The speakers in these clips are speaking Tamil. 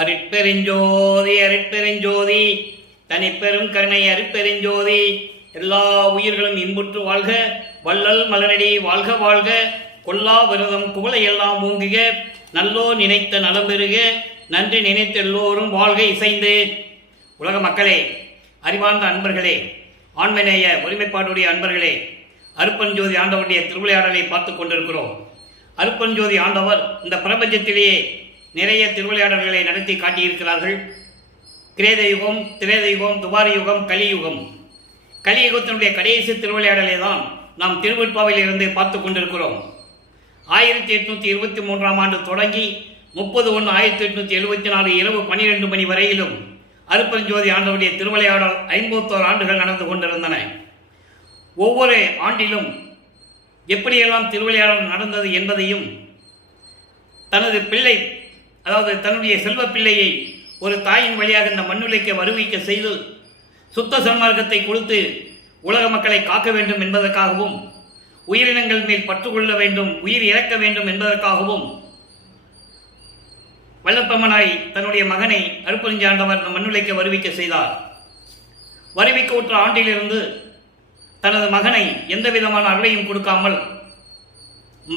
அருட்பெருஞ்சோதி அருட்பெருஞ்சோதி தனிப்பெரும் கருணை அருட்பெருஞ்சோதி. எல்லா உயிர்களும் இன்புற்று வாழ்க, வள்ளல் மலரடி வாழ்க வாழ்க, கொல்லா விரதம் குவளை எல்லாம் ஓங்குக, நல்லோ நினைத்த நலம் பெறுக, நன்றி நினைத்த எல்லோரும் வாழ்க இசைந்து. உலக மக்களே, அறிவார்ந்த அன்பர்களே, ஆண்மநேய ஒருமைப்பாடுடைய அன்பர்களே, அருட்பெருஞ்சோதி ஆண்டவருடைய திருவிளையாடலை பார்த்து கொண்டிருக்கிறோம். அருட்பெருஞ்சோதி ஆண்டவர் இந்த பிரபஞ்சத்திலேயே நிறைய திருவிளையாடல்களை நடத்தி காட்டியிருக்கிறார்கள். கிரேத யுகம், திரேத யுகம், துவார யுகம், கலியுகம். கலியுகத்தினுடைய கடைசி திருவிளையாடலை தான் நாம் திருவெட்பாவில் இருந்து பார்த்து கொண்டிருக்கிறோம். 1823ஆம் ஆண்டு தொடங்கி 30/1/1874 இரவு 12 மணி வரையிலும் அருட்பெருஞ்சோதி ஆண்டவருடைய திருவிளையாடல் 51 ஆண்டுகள் நடந்து கொண்டிருந்தன. ஒவ்வொரு ஆண்டிலும் எப்படியெல்லாம் திருவிளையாடல் நடந்தது என்பதையும், தனது பிள்ளை, அதாவது தன்னுடைய செல்வ பிள்ளையை ஒரு தாயின் வழியாக இந்த மண்ணுலைக்கு வருவிக்க செய்து சுத்த சன்மார்க்கத்தை கொடுத்து உலக மக்களை காக்க வேண்டும் என்பதற்காகவும், உயிரினங்கள் மேல் பற்றுக்கொள்ள வேண்டும், உயிர் இறக்க வேண்டும் என்பதற்காகவும் வல்லப்பெருமானாய் தன்னுடைய மகனை அருட்பெருஞ்சாண்டவர் இந்த மண்ணுலைக்கு வருவிக்க செய்தார். வருவிக்க உற்ற ஆண்டிலிருந்து தனது மகனை எந்த விதமான அருளையும் கொடுக்காமல்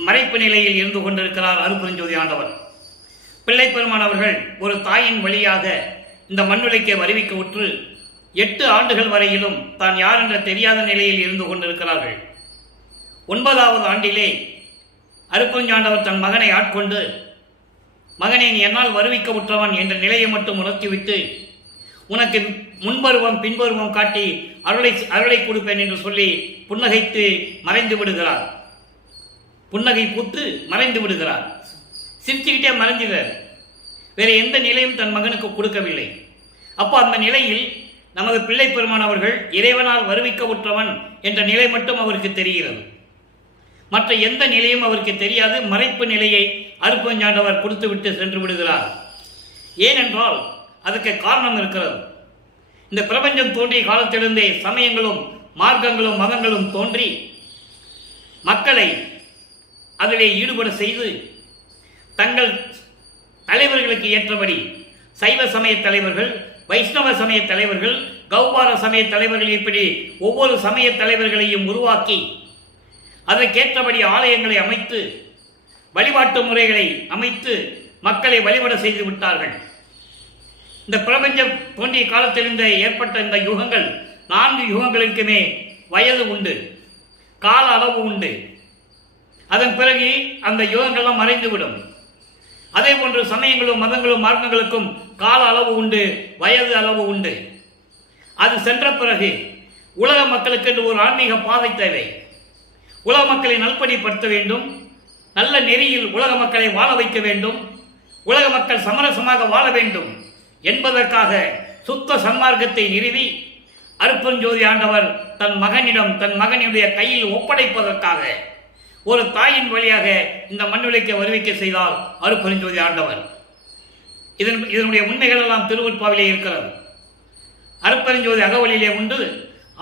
மறைப்பு நிலையில் இருந்து கொண்டிருக்கிறார் அருட்பெருஞ்சோதி ஆண்டவர். பிள்ளை பெருமான் அவர்கள் ஒரு தாயின் வழியாக இந்த மண்ணுலைக்கு வருவிக்க உற்று 8 ஆண்டுகள் வரையிலும் தான் யார் என்ற தெரியாத நிலையில் இருந்து கொண்டிருக்கிறார்கள். 9வது ஆண்டிலே அருட்பெருஞ்சாண்டவர் தன் மகனை ஆட்கொண்டு, மகனை நீ என்னால் வருவிக்க உற்றவன் என்ற நிலையை மட்டும் உணர்த்திவிட்டு, உனக்கு முன்பருவம் பின்பருவம் காட்டி அருளை கொடுப்பேன் என்று சொல்லி புன்னகைத்து மறைந்து விடுகிறார். புன்னகை பூத்து மறைந்து விடுகிறார். சிரிச்சுக்கிட்டே மறைஞ்சுகிறார். வேற எந்த நிலையும் தன் மகனுக்கு கொடுக்கவில்லை. அப்போ அந்த நிலையில் நமது பிள்ளை பெருமான் அவர்கள் இறைவனால் வருவிக்க உற்றவன் என்ற நிலை மட்டும் அவருக்கு தெரிகிறது. மற்ற எந்த நிலையும் அவருக்கு தெரியாது. மறைப்பு நிலையை அருட்பெருஞ்சாண்டவர் கொடுத்துவிட்டு சென்று விடுகிறார். ஏனென்றால் அதுக்கு காரணம் இருக்கிறது. இந்த பிரபஞ்சம் தோன்றிய காலத்திலிருந்தே சமயங்களும் மார்க்கங்களும் மதங்களும் தோன்றி மக்களை அதிலே ஈடுபட செய்து தங்கள் தலைவர்களுக்கு ஏற்றபடி சைவ சமய தலைவர்கள், வைஷ்ணவ சமய தலைவர்கள், கௌபார சமய தலைவர்கள், இப்படி ஒவ்வொரு சமய தலைவர்களையும் உருவாக்கி அதற்கேற்றபடி ஆலயங்களை அமைத்து வழிபாட்டு முறைகளை அமைத்து மக்களை வழிபட செய்து விட்டார்கள். இந்த பிரபஞ்சம் தோன்றிய காலத்திலிருந்து ஏற்பட்ட இந்த யுகங்கள் 4 யுகங்களுக்குமே வயது உண்டு, கால அளவு உண்டு. அதன் பிறகு அந்த யுகங்கள்லாம் மறைந்துவிடும். அதே போன்று சமயங்களும் மதங்களும் மார்க்கங்களுக்கும் கால அளவு உண்டு, வயது அளவு உண்டு. அது சென்ற பிறகு உலக மக்களுக்கு என்று ஒரு ஆன்மீக பாதை தேவை. உலக மக்களை நல்படிப்படுத்த வேண்டும், நல்ல நெறியில் உலக மக்களை வாழ வைக்க வேண்டும், உலக மக்கள் சமரசமாக வாழ வேண்டும் என்பதற்காக சுத்த சன்மார்க்கத்தை நிறுவி அருட்பெருஞ்சோதி ஆண்டவர் தன் மகனிடம், தன் மகனுடைய கையில் ஒப்படைப்பதற்காக ஒரு தாயின் வழியாக இந்த மண்ணுலைக்கு வருவிக்க செய்தார் அருட்பெருஞ்சோதி ஆண்டவர். இதனுடைய உண்மைகள் எல்லாம் திருவெட்பாவிலே இருக்கிறது. அருட்பெருஞ்சோதி அகவலிலே உண்டு.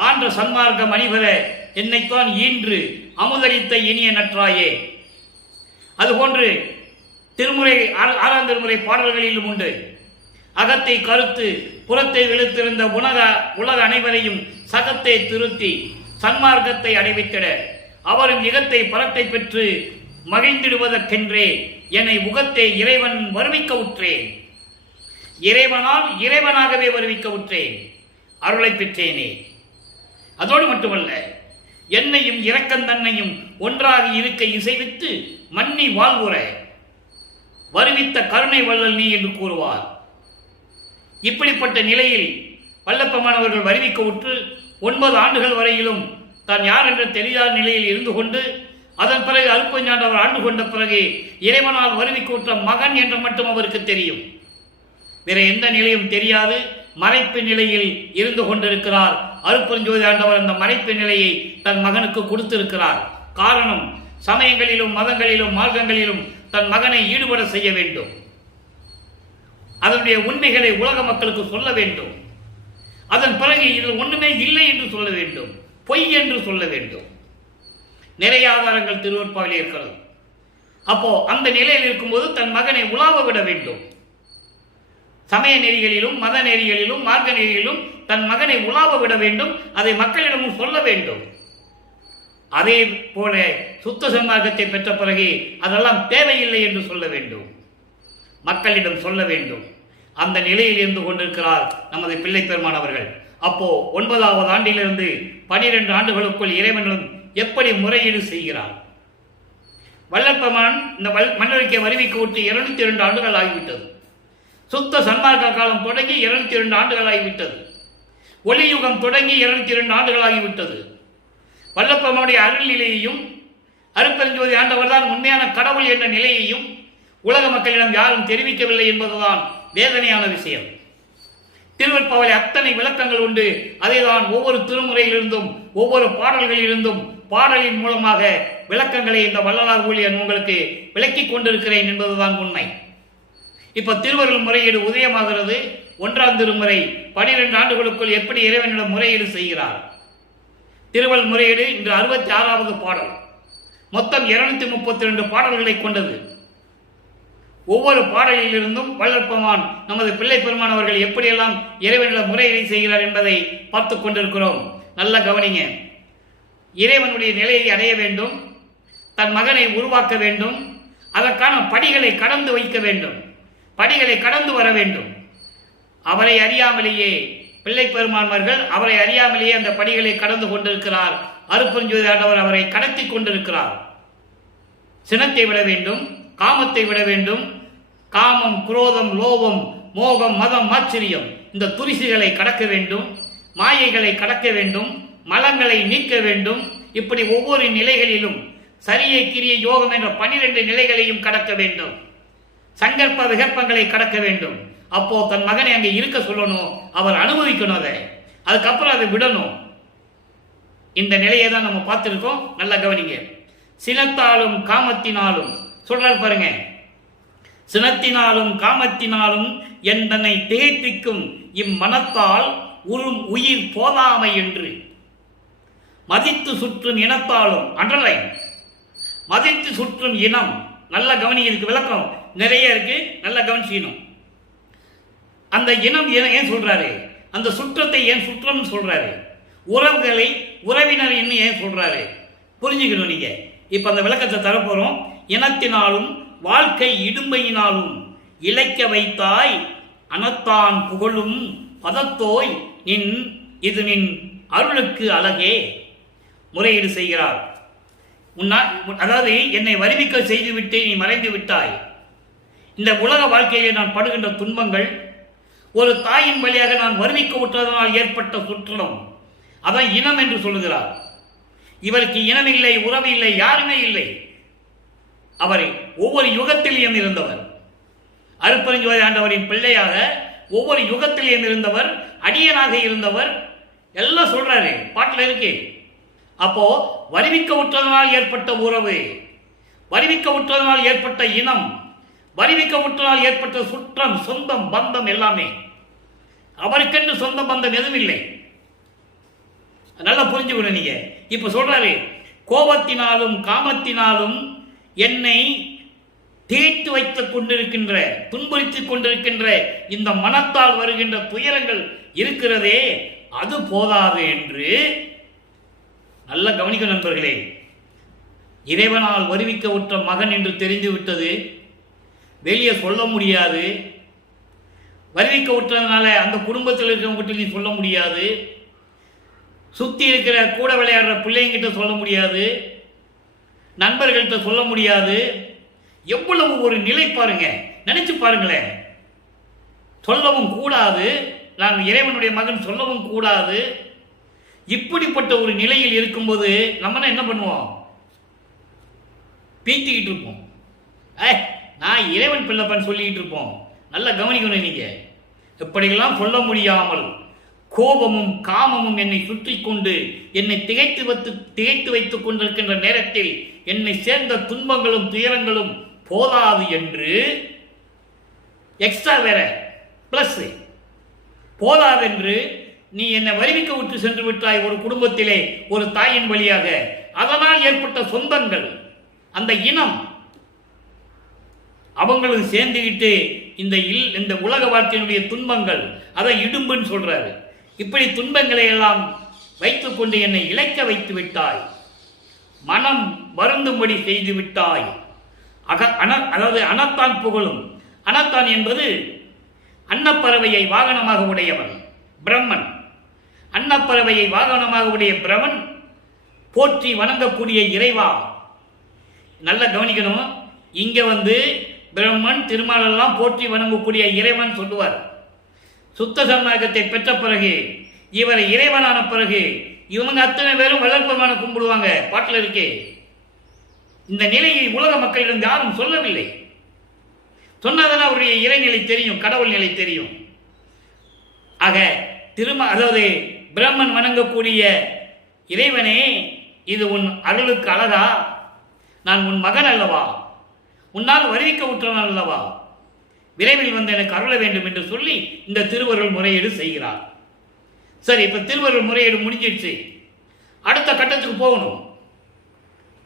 ஆன்ற சன்மார்க்கம் அணிவர என்னைத்தான் ஈன்று அமுதளித்த இனிய நற்றாயே. அதுபோன்று திருமுறை 6ஆம் திருமுறை பாடல்களிலும் உண்டு. அகத்தை கருத்து புறத்தை வெளுத்திருந்த உலக அனைவரையும் சகத்தை திருத்தி சன்மார்க்கத்தை அடைவித்திட அவரும் இகத்தை பரத்தை பெற்று மகிழ்ந்திடுவதற்கென்றே என்னை உகத்தை இறைவன் வருவிக்க உற்றேன். இறைவனால் இறைவனாகவே வருவிக்க உற்றேன். அருளை பெற்றேனே. அதோடு மட்டுமல்ல, என்னையும் இரக்கந்தன்னையும் ஒன்றாக இருக்க இசைவித்து மன்னி வாழ்வுற வருவித்த கருணை வள்ளல் நீ என்று கூறுவார். இப்படிப்பட்ட நிலையில் வல்லப்பெருமானவர்கள் வருவிக்க உற்று 9 ஆண்டுகள் வரையிலும் தான் யார் என்ற தெரியாத நிலையில் இருந்து கொண்டு, அதன் பிறகு அருட்பெருஞ்சாண்டவர் ஆண்டு கொண்ட பிறகு இறைவனால் வருவிக்க உற்ற மகன் என்று மட்டும் அவருக்கு தெரியும். வேற எந்த நிலையும் தெரியாது. மறைப்பு நிலையில் இருந்து கொண்டிருக்கிறார் அருட்பெருஞ்சோதி ஆண்டவர். அந்த மறைப்பு நிலையை தன் மகனுக்கு கொடுத்திருக்கிறார். காரணம், சமயங்களிலும் மதங்களிலும் மார்க்கங்களிலும் தன் மகனை ஈடுபட செய்ய வேண்டும். அதனுடைய உண்மைகளை உலக மக்களுக்கு சொல்ல வேண்டும். அதன் பிறகு இதில் ஒன்றுமே இல்லை என்று சொல்ல வேண்டும், பொய் என்று சொல்ல வேண்டும். நிறைய ஆதாரங்கள் திருவெட்பாவிலே இருக்கிறது. அப்போ அந்த நிலையில் இருக்கும்போது தன் மகனை உலாவ விட வேண்டும். சமய நெறிகளிலும் மத நெறிகளிலும் மார்க்க நெறிகளிலும் தன் மகனை உலாவ விட வேண்டும், அதை மக்களிடமும் சொல்ல வேண்டும். அதே போல சுத்த சன்மார்க்கத்தை பெற்ற பிறகு அதெல்லாம் தேவையில்லை என்று சொல்ல வேண்டும், மக்களிடம் சொல்ல வேண்டும். அந்த நிலையில் இருந்து கொண்டிருக்கிறார் நமது பிள்ளை பெருமான் அவர்கள். அப்போ 9வது ஆண்டிலிருந்து 12 ஆண்டுகளுக்குள் இறைவனிடம் எப்படி முறையீடு செய்கிறார்? வல்லற்பெருமான் இந்த மண்ணுலகை வருவிக்கு விட்டு 202 ஆண்டுகள் ஆகிவிட்டது. சுத்த சன்மார்க்க காலம் தொடங்கி 202 ஆண்டுகள் ஆகிவிட்டது. ஒளியுகம் தொடங்கி 202 ஆண்டுகள் ஆகிவிட்டது. வல்லற்பெருமானுடைய அருள் நிலையையும் அருட்பெருஞ்சோதி ஆண்டவர் தான் உண்மையான கடவுள் என்ற நிலையையும் உலக மக்களிடம் யாரும் தெரிவிக்கவில்லை என்பதுதான் வேதனையான விஷயம். திருவருட்பாவிலே அத்தனை விளக்கங்கள் உண்டு. அதைதான் ஒவ்வொரு திருமுறையிலிருந்தும் ஒவ்வொரு பாடல்களிலிருந்தும் பாடலின் மூலமாக விளக்கங்களை இந்த வள்ளலார் ஊழியன் உங்களுக்கு விளக்கிக் கொண்டிருக்கிறேன் என்பதுதான் உண்மை. இப்ப திருவருள் முறையீடு உதயமாகிறது. 1ஆம் திருமுறை 12 ஆண்டுகளுக்குள் எப்படி இறைவனிடம் முறையீடு செய்கிறார்? திருவருள் முறையீடு இன்று 66வது பாடல். மொத்தம் 232 பாடல்களை கொண்டது. ஒவ்வொரு பாடலிலிருந்தும் வல்லற்பெருமான் நமது பிள்ளை பெருமான் அவர்கள் எப்படியெல்லாம் இறைவனிடம் முறையீடு செய்கிறார் என்பதை பார்த்து கொண்டிருக்கிறோம். நல்ல கவனிங்க. இறைவனுடைய நிலையை அடைய வேண்டும், தன் மகனை உருவாக்க வேண்டும், அதற்கான படிகளை கடந்து வைக்க வேண்டும், படிகளை கடந்து வர வேண்டும். அவரை அறியாமலேயே பிள்ளை பெருமான்மார்கள் அவரை அறியாமலேயே அந்த படிகளை கடந்து கொண்டிருக்கிறார். அருட்பெருஞ்சோதி ஆண்டவர் அவரை கடத்தி கொண்டிருக்கிறார். சினத்தை விட வேண்டும், காமத்தை விட வேண்டும். காமம், குரோதம், லோபம், மோகம், மதம், ஆச்சரியம் இந்த துரிசுகளை கடக்க வேண்டும், மாயைகளை கடக்க வேண்டும், மலங்களை நீக்க வேண்டும். இப்படி ஒவ்வொரு நிலைகளிலும் சரியை கிரிய யோகம் என்ற 12 நிலைகளையும் கடக்க வேண்டும். சங்கற்ப விகற்பங்களை கடக்க வேண்டும். அப்போ தன் மகனை அங்கே இருக்க சொல்லணும், அவர் அனுபவிக்கணும், அதை அதுக்கப்புறம் அதை விடணும். இந்த நிலையை தான் நம்ம பார்த்துருக்கோம். நல்லா கவனிங்க. சினத்தாலும் காமத்தினாலும் சொல்றார் பாருங்க. சினத்தினாலும் காமத்தினாலும் என்னை திகைப்பிக்கும் இம்மனத்தால் உறும் உயிர் போதாமை என்று மதித்து சுற்றும் இனத்தாலும் அன்றலைன் மதித்து சுற்றும் இனம். நல்ல கவனிங்க, இருக்கு விளக்கம் நிறைய இருக்கு, நல்ல கவனிக்கணும். அந்த இனம் ஏன் சொல்றாரு? அந்த சுற்றத்தை ஏன் சுற்றம் சொல்றாரு? உறவுகளை உறவினர் ஏன் சொல்றாரு? புரிஞ்சுக்கணும் நீங்க. இப்ப அந்த விளக்கத்தை தரப்போறோம். இனத்தினாலும் வாழ்க்கை இடும்பையினாலும் இழைக்க வைத்தாய் அனத்தான் புகழும் பதத்தோய் இது நின் அருளுக்கு அழகே. முறையீடு செய்கிறார். அதாவது என்னை வருவிக்க செய்துவிட்டு நீ மறைந்து விட்டாய். இந்த உலக வாழ்க்கையிலே நான் படுகின்ற துன்பங்கள் ஒரு தாயின் வழியாக நான் வருவிக்க விட்டதனால் ஏற்பட்ட சுற்றம், அதான் இனம் என்று சொல்லுகிறார். இவருக்கு இனம் இல்லை, உறவு இல்லை, யாருமே இல்லை. அவர் ஒவ்வொரு யுகத்திலேயும் இருந்தவர். அருட்பெருஞ்சோதி ஆண்டவரின் பிள்ளையாக ஒவ்வொரு யுகத்திலேயும் இருந்தவர், அடியனாக இருந்தவர். எல்லாம் சொல்றாரு, பாட்டில் இருக்கு. அப்போ வருவிக்க விட்டதனால் ஏற்பட்ட உறவு, வருவிக்க விட்டதனால் ஏற்பட்ட இனம், வருவிக்க விட்டதனால் ஏற்பட்ட சுற்றம், சொந்தம், பந்தம் எல்லாமே அவருக்கென்று சொந்த பந்தம் எதுவும் இல்லை. நல்லா புரிஞ்சுக்கணும் நீங்க. இப்ப சொல்றாரு, கோபத்தினாலும் காமத்தினாலும் என்னை தீட்டு வைத்துக் கொண்டிருக்கின்ற, துன்புறுத்திக் கொண்டிருக்கின்ற இந்த மனத்தால் வருகின்ற துயரங்கள் இருக்கிறதே, அது போதாது என்று நல்ல கவனிக்க நண்பர்களே. இறைவனால் வருவிக்க உற்ற மகன் என்று தெரிந்து விட்டது, வெளியே சொல்ல முடியாது. வருவிக்க விட்டதுனால அந்த குடும்பத்தில் இருக்கிறவங்கிட்ட நீ சொல்ல முடியாது, சுத்தி இருக்கிற கூட விளையாடுற பிள்ளைங்கிட்ட சொல்ல முடியாது, நண்பர்கள்ட்ட சொல்ல முடியாது. எவ்வளவு ஒரு நிலை பாருங்க, நினைச்சு பாருங்களேன். சொல்லவும் கூடாது, நான் இறைவனுடைய மகன் சொல்லவும் கூடாது. இப்படிப்பட்ட ஒரு நிலையில் இருக்கும்போது நம்ம என்ன பண்ணுவோம்? பீத்திக்கிட்டு இருப்போம். நான் இறைவன் பிள்ளைப்பன் சொல்லிக்கிட்டு இருப்போம். நல்லா கவனிக்கணும் நீங்க. இப்படியெல்லாம் சொல்ல முடியாமல் கோபமும் காமமும் என்னை சுற்றி கொண்டு என்னை திகைத்து வைத்துக் கொண்டிருக்கின்ற நேரத்தில் என்னை சேர்ந்த துன்பங்களும் துயரங்களும் போதாது என்று எக்ஸ்ட்ரா வேற பிளஸ் போதாதென்று நீ என்னை வருவிக்க விட்டு சென்று விட்டாய் ஒரு குடும்பத்திலே, ஒரு தாயின் வழியாக. அதனால் ஏற்பட்ட சொந்தங்கள், அந்த இனம், அவங்களும் சேர்ந்துக்கிட்டு இந்த உலக வாழ்க்கையினுடைய துன்பங்கள், அதை இடும்புன்னு சொல்றாரு. இப்படி துன்பங்களை எல்லாம் வைத்துக்கொண்டு என்னை இழைக்க வைத்து விட்டாய், மனம் வருந்தும்படி செய்து விட்டாய். அதாவது அனத்தான் புகழும். அனத்தான் என்பது அன்னப்பறவையை வாகனமாக உடையவன் பிரம்மன். அன்னப்பறவையை வாகனமாக உடைய பிரமன் போற்றி வணங்கக்கூடிய இறைவா. நல்ல கவனிக்கணும். இங்க பிரம்மன் திருமாலெல்லாம் போற்றி வணங்கக்கூடிய இறைவன் சொல்லுவார். சுத்த சன்மார்க்கத்தை பெற்ற பிறகு, இவரை இறைவனான பிறகு, இவங்க அத்தனை பேரும் வளர்ப்பமான கும்பிடுவாங்க. பாட்டில் இருக்கே. இந்த நிலையை உலக மக்களிடம் யாரும் சொல்லவில்லை. சொன்னாதானே அவருடைய இறைநிலை தெரியும், கடவுள் நிலை தெரியும். ஆக அதாவது பிரம்மன் வணங்கக்கூடிய இறைவனே, இது உன் அருளுக்கு அழகா? நான் உன் மகன் அல்லவா? உன்னால் வருவிக்க உற்றவன் அல்லவா? விரைவில் எனக்கு அருள வேண்டும் என்று சொல்லி இந்த திருவருள் முறையீடு செய்கிறார். சரி, இப்ப திருவருள் முறையீடு முடிஞ்சிடுச்சு. அடுத்த கட்டத்துக்கு போகணும்.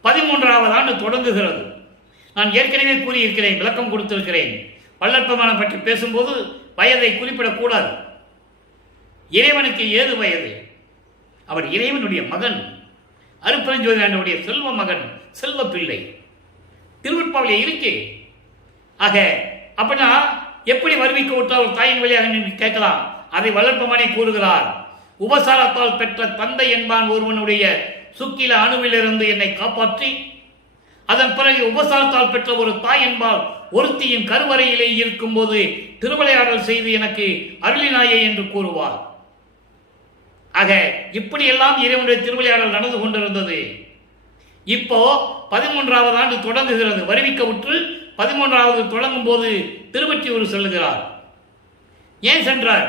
13வது ஆண்டு தொடங்குகிறது. நான் ஏற்கனவே கூறியிருக்கிறேன், விளக்கம் கொடுத்திருக்கிறேன். வள்ளற்பமான பற்றி பேசும்போது வயதை குறிப்பிடக்கூடாது. இறைவனுக்கு ஏது வயது? அவர் இறைவனுடைய மகன், அருட்பெருஞ்சோதி ஆண்டவருடைய செல்வ மகன், செல்வ பிள்ளை. திருவருட்பாவிலே இருக்கு. ஆக அப்படின்னா எப்படி வருவிக்க விட்டால் ஒரு தாயின் வழியாக நின்று கேட்கலாம். அதை வளர்ப்பமானே கூறுகிறார். உபசாரத்தால் பெற்ற தந்தை என்பான் ஒருவனுடைய சுக்கில அணுவிலிருந்து என்னை காப்பாற்றி, அதன் பிறகு உபசாரத்தால் பெற்ற ஒரு தாய் என்பால் ஒருத்தியின் கருவறையிலே இருக்கும் போது திருவிளையாடல் செய்து எனக்கு அருளினாயே என்று கூறுவார். ஆக இப்படியெல்லாம் இறைவனுடைய திருவிளையாடல் நடந்து கொண்டிருந்தது. இப்போ 13வது ஆண்டு தொடங்குகிறது. வருவிக்க உற்று 13வது தொடங்கும் போது திருவொற்றியூர் செல்லுகிறார். ஏன் சென்றார்?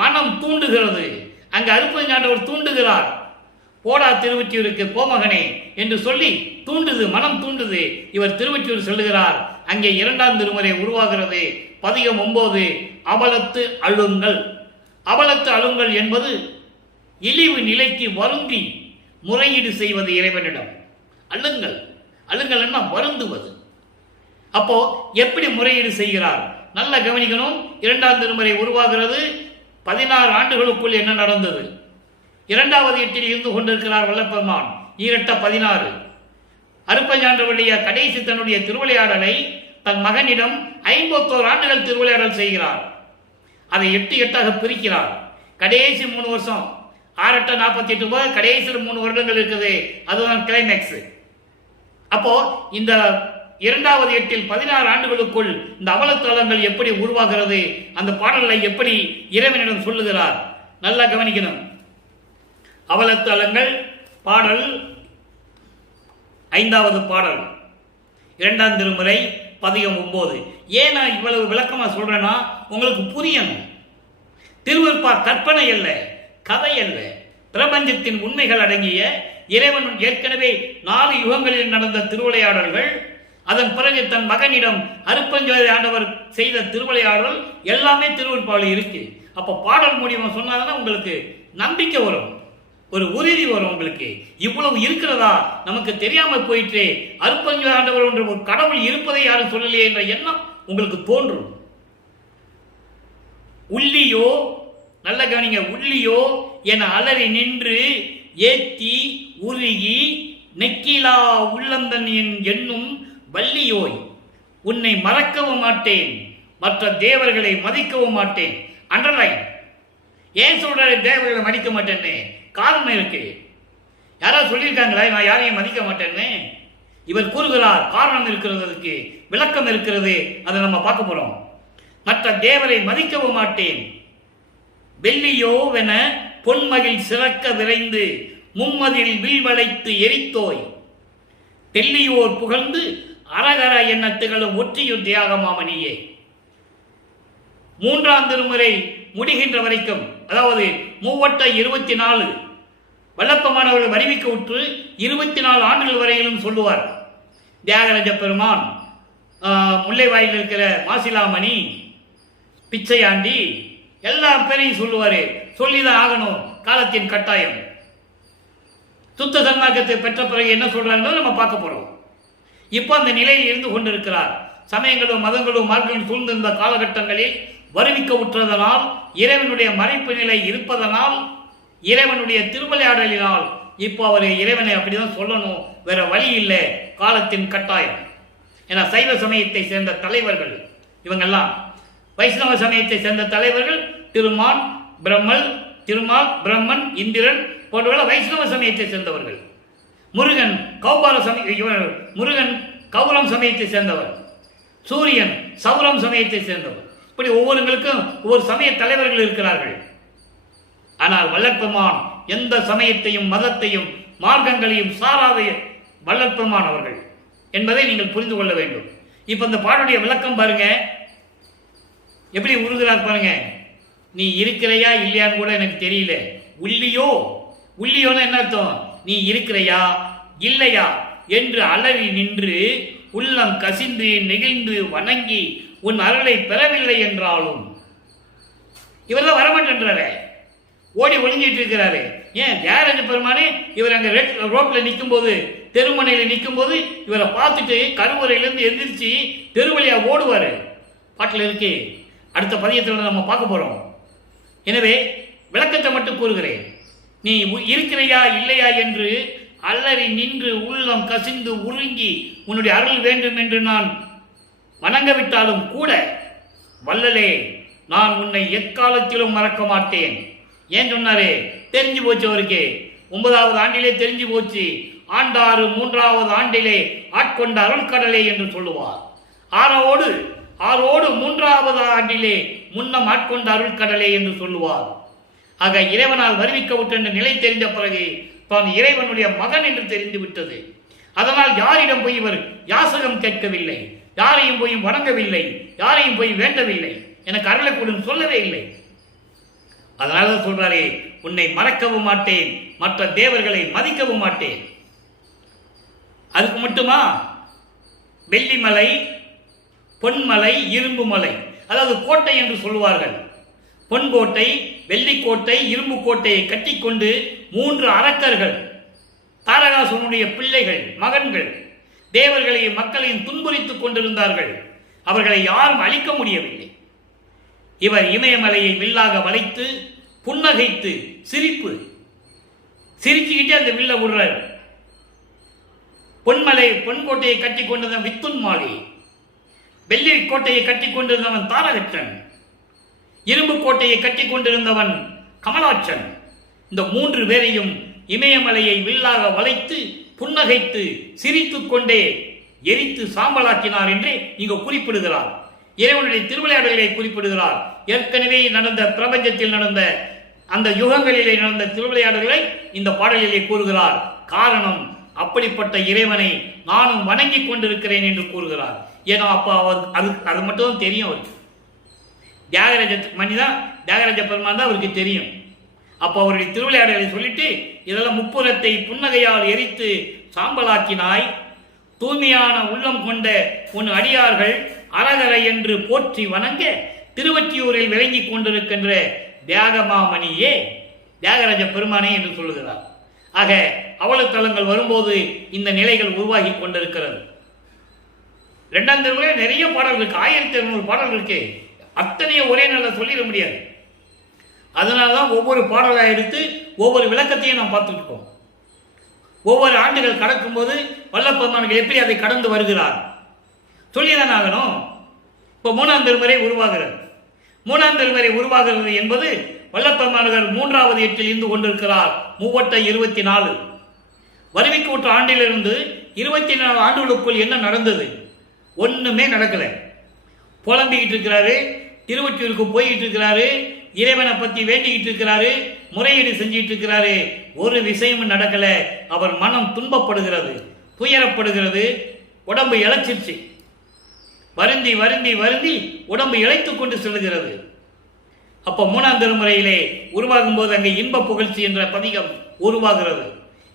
மனம் தூண்டுகிறது. அங்கு அருட்பெருஞ்சாண்டவர் தூண்டுகிறார். போடா திருவொற்றியூருக்கு, போமகனே என்று சொல்லி தூண்டுது, மனம் தூண்டுது. இவர் திருவொற்றியூர் செல்லுகிறார். அங்கே 2ஆம் திருமுறை உருவாகிறது. பதிகம் 9 அவலத்து அழுங்கள். அவலத்து அழுங்கள் என்பது இழிவு நிலைக்கு வருந்தி முறையீடு செய்வது இறைவனிடம். அழுங்கள், அழுங்கள் என்ன? வருந்துவது. அப்போ எப்படி முறையீடு செய்கிறார்? நல்ல கவனிக்கணும். 2ஆம் திருமுறை உருவாகிறது. 16 ஆண்டுகளுக்குள் என்ன நடந்தது? 2வது எட்டில் இருந்து கொண்டிருக்கிறார் வல்லப்பெருமான். ஈரட்ட 16. அருட்பெருஞ்சாண்டவருடைய கடைசி தன்னுடைய திருவிளையாடலை தன் மகனிடம் 51 ஆண்டுகள் திருவிளையாடல் செய்கிறார். அதை 8 8ஆக பிரிக்கிறார். கடைசி 3 வருஷம் 6 8 48 போது கடைசியில் 3 வருடங்கள் இருக்குது. அதுதான் கிளைமேக்ஸ். அப்போ இந்த 2வது எட்டில் 16 ஆண்டுகளுக்குள் இந்த அவலத்தலங்கள் எப்படி உருவாகிறது, அந்த பாடலை எப்படி இறைவனிடம் சொல்லுகிறார்? நல்லா கவனிக்கணும். அவலத்தலங்கள் பாடல் 5வது பாடல் 2ஆம் திருமுறை பதிகம் 9. ஏன் நான் இவ்வளவு விளக்கமா சொல்றேன்னா உங்களுக்கு புரியணும். திருவருட்பா கற்பனை அல்ல, கதை அல்ல, பிரபஞ்சத்தின் உண்மைகள் அடங்கிய இறைவன் ஏற்கனவே 4 யுகங்களில் நடந்த திருவிளையாடல்கள். அதன் பிறகு தன் மகனிடம் அருட்பெருஞ்சோதி ஆண்டவர் செய்த திருவிளையாடல் எல்லாமே திருவருட்பாவில் இருக்கு. அப்ப பாடல் மூலியமா சொன்னாதான் உங்களுக்கு நம்பிக்கை வரும், ஒரு உறுதி வரும். உங்களுக்கு இவ்வளவு இருக்கிறதா, நமக்கு தெரியாம போயிட்டு அருட்பெருஞ்சோதி ஆண்டவர் என்ற ஒரு கடவுள் இருப்பதை யாரும் சொல்லலையே என்ற எண்ணம் உங்களுக்கு தோன்றும். உள்ளியோ, நல்ல கவனிங்க, உள்ளியோ என அலறி நின்று ஏத்தி உருகி நெக்கிலா உள்ளந்தன் என்னும் வள்ளியோய், உன்னை மறக்கவும் மாட்டேன், மற்ற தேவர்களை மதிக்கவும் மாட்டேன். அண்டர்லைன். ஏன் சொல்றாரு தேவர்களை மதிக்க மாட்டேன்னு? காரணம் இருக்கு. யாராவது சொல்லியிருக்காங்களா நான் யாரையும் மதிக்க மாட்டேன்னு? இவர் கூறுகிறார். காரணம் இருக்கிறது, அதுக்கு விளக்கம் இருக்கிறது. அதை நம்ம பார்க்க போறோம். மற்ற தேவரை மதிக்கவும் மாட்டேன். வெள்ளியோவென பொன்மகிழ் சிறக்க விரைந்து மும்மதில் வில் வளைத்து எரித்தோய், தெல்லியோர் புகழ்ந்து அரகர என்ன திகழும் ஒற்றியுள் தியாகமாமணியே. 3ஆம் திருமுறை முடிகின்ற வரைக்கும், அதாவது 3/24 வல்லப்பமானவர்கள் அறிவிக்க உற்று 24 ஆண்டுகள் வரையிலும் சொல்லுவார். தியாகராஜ பெருமான், முல்லைவாயில் இருக்கிற மாசிலாமணி, பிச்சையாண்டி, எல்லா பேரையும் சொல்லுவாரு. சொல்லிதான் ஆகணும், காலத்தின் கட்டாயம். சுத்த சன்மார்க்கத்தை பெற்ற பிறகு என்ன சொல்றாங்க நம்ம பார்க்க போறோம். இப்போ அந்த நிலையில் இருந்து கொண்டிருக்கிறார். சமயங்களும் மதங்களும் மார்க்கங்களும் சூழ்ந்திருந்த காலகட்டங்களில் வருவிக்க உற்றதனால், இறைவனுடைய மறைப்பு நிலை இருப்பதனால், இறைவனுடைய திருவிளையாடலினால் இப்போ அவர் இறைவனை அப்படிதான் சொல்லணும், வேற வழி இல்லை, காலத்தின் கட்டாயம். ஏன்னா சைவ சமயத்தை சேர்ந்த தலைவர்கள் இவங்கெல்லாம், வைஷ்ணவ சமயத்தை சேர்ந்த தலைவர்கள் திருமால் பிரம்மன், இந்திரன் போன்றவர்கள் வைஷ்ணவ சமயத்தை சேர்ந்தவர்கள். முருகன் கௌரம் சமயத்தை சேர்ந்தவர், சூரியன் சௌரம் சமயத்தை சேர்ந்தவர். இப்படி ஒவ்வொருங்களுக்கும் ஒவ்வொரு சமய தலைவர்கள் இருக்கிறார்கள். ஆனால் வள்ளற்பெருமான் எந்த சமயத்தையும் மதத்தையும் மார்க்கங்களையும் சாராத வள்ளற்பெருமான் அவர்கள் என்பதை நீங்கள் புரிந்து கொள்ள வேண்டும். இப்ப இந்த பாடலுடைய விளக்கம் பாருங்க, எப்படி உருகிறார் பாருங்க. நீ இருக்கிறையா இல்லையான்னு கூட எனக்கு தெரியல. உள்ளியோன்னு என்ன அர்த்தம்? நீ இருக்கிறையா இல்லையா என்று அலறி நின்று உள்ளம் கசிந்து நெகிழ்ந்து வணங்கி உன் அருளை பெறவில்லை என்றாலும், இவரெல்லாம் வரமாட்டேன்றாரு, ஓடி ஒளிஞ்சிட்டு இருக்கிறாரு. ஏன் தியாகராஜ பெருமானே இவர் அங்க ரோட்ல நிற்கும் போது, தெருமனையில நிற்கும் போது இவரை பார்த்துட்டு கருவறையிலிருந்து எந்திரிச்சு தெருவழியா ஓடுவாரு. பாட்டில் இருக்கு, அடுத்த பதியத்தில் நம்ம பார்க்க போறோம். எனவே விளக்கத்தை மட்டும் கூறுகிறேன். நீ இருக்கிறையா இல்லையா என்று அலறி நின்று உள்ளம் கசிந்து உருங்கி உன்னுடைய அருள் வேண்டும் என்று நான் வணங்கவிட்டாலும் கூட, வள்ளலே நான் உன்னை எக்காலத்திலும் மறக்க மாட்டேன். ஏன் சொன்னாரே? தெரிஞ்சு போச்சு அவருக்கு. 9வது ஆண்டிலே தெரிஞ்சு போச்சு. ஆண்டாறு 3வது ஆண்டிலே ஆட்கொண்ட அருள்கடலே என்று சொல்லுவார். ஆரோடு 3வது ஆண்டிலே முன்னம் ஆட்கொண்ட அருள்கடலே என்று சொல்லுவார். ஆக இறைவனால் வருவிக்க விட்ட நிலை தெரிந்த பிறகு தான் இறைவனுடைய மகன் என்று தெரிந்து விட்டது. அதனால் யாரிடம் போய் இவர் யாசகம் கேட்கவில்லை, யாரையும் போய் வணங்கவில்லை, யாரையும் போய் வேண்டவில்லை, எனக்கு அருளை கொடுன்னு சொல்லவே இல்லை. அதனால சொல்றாரே, உன்னை மறக்கவும் மாட்டேன், மற்ற தேவர்களை மதிக்கவும் மாட்டேன். அதுக்கு மட்டுமா? வெள்ளிமலை, பொன்மலை, இரும்பு மலை, அதாவது கோட்டை என்று சொல்லுவார்கள். பொன்கோட்டை, வெள்ளிக்கோட்டை, இரும்பு கோட்டையை கட்டிக்கொண்டு 3 அரக்கர்கள், தாரகாசுரனுடைய பிள்ளைகள், மகன்கள், தேவர்களையும் மக்களையும் துன்புரித்துக் கொண்டிருந்தார்கள். அவர்களை யாரும் அழிக்க முடியவில்லை. இவர் இமயமலையை வில்லாக வளைத்து புன்னகைத்து சிரிச்சுக்கிட்டே அந்த வில்ல விடுறார். பொன்கோட்டையை கட்டி கொண்டிருந்தவன் வித்துன்மாலி, வெள்ளி கோட்டையை கட்டி கொண்டிருந்தவன் தாரகச்சன், இரும்பு கோட்டையை கட்டி கொண்டிருந்தவன் கமலாட்சன். இந்த 3 பேரையும் இமயமலையை வில்லாக வளைத்து புன்னகைத்து சிரித்துக் கொண்டே எரித்து சாம்பலாக்கினார் என்று இங்கு குறிப்பிடுகிறார். இறைவனுடைய திருவிளையாடல்களை குறிப்பிடுகிறார். ஏற்கனவே நடந்த பிரபஞ்சத்தில் நடந்த அந்த யுகங்களிலே நடந்த திருவிளையாடல்களை இந்த பாடலிலே கூறுகிறார். காரணம், அப்படிப்பட்ட இறைவனை நானும் வணங்கி கொண்டிருக்கிறேன் என்று கூறுகிறார். ஏன்னா அப்ப அது மட்டும் தெரியும் அவருக்கு. தியாகராஜ பெருமான் தான் அவருக்கு தெரியும். அப்போ அவருடைய திருவிளையாடலை சொல்லிட்டு, இதெல்லாம் முப்புறத்தை புன்னகையால் எரித்து சாம்பலாக்கினாய், தூய்மையான உள்ளம் கொண்ட உன் அடியார்கள் அறகரை என்று போற்றி வணங்க திருவற்றியூரில் விளங்கிக் கொண்டிருக்கின்ற தியாகமாமணியே, தியாகராஜ பெருமானே என்று சொல்லுகிறார். ஆக அவலத்தலங்கள் வரும்போது இந்த நிலைகள் உருவாகி கொண்டிருக்கிறது. 2ஆம் திருமுறை நிறைய பாடல்கள் இருக்கு, 1200 பாடல்கள் இருக்கு. அத்தனையும் ஒரே நாளில் சொல்லிட முடியாது. அதனாலதான் ஒவ்வொரு பாடலாக எடுத்து ஒவ்வொரு விளக்கத்தையும் நாம் பார்த்துட்டு இருக்கோம். ஒவ்வொரு ஆண்டுகள் கடக்கும் போது வல்லப்பெருமானுக்கு எப்படி அதை கடந்து வருகிறார் சொல்லிதான் ஆகணும். இப்போ 3ஆம் திருமுறை உருவாகிறது. 3ஆம் திருமுறை உருவாகிறது என்பது வல்லப்பெருமானவர் 3வது எட்டில் இருந்து கொண்டிருக்கிறார். 24 வருவிக்கு விட்ட ஆண்டிலிருந்து 24 ஆண்டுகளுக்குள் என்ன நடந்தது? ஒண்ணுமே நடக்கல. புலம்பிக்கிட்டு இருக்கிறாரு, திருவொற்றியூருக்கு போய்கிட்டு இருக்கிறாரு, இறைவனை பத்தி வேண்டிக்கிட்டு இருக்கிறாரு, முறையீடு செஞ்சிட்டு இருக்கிறாரு. ஒரு விஷயமும் நடக்கல. அவர் மனம் துன்பப்படுகிறது, துயரப்படுகிறது, உடம்பு இழைச்சிருச்சு. வருந்தி வருந்தி வருந்தி உடம்பு இழைத்துக் கொண்டு செல்கிறது. அப்ப 3ஆம் திருமுறையிலே உருவாகும் போது அங்கே இன்ப புகழ்ச்சி என்ற பதிகம் உருவாகிறது.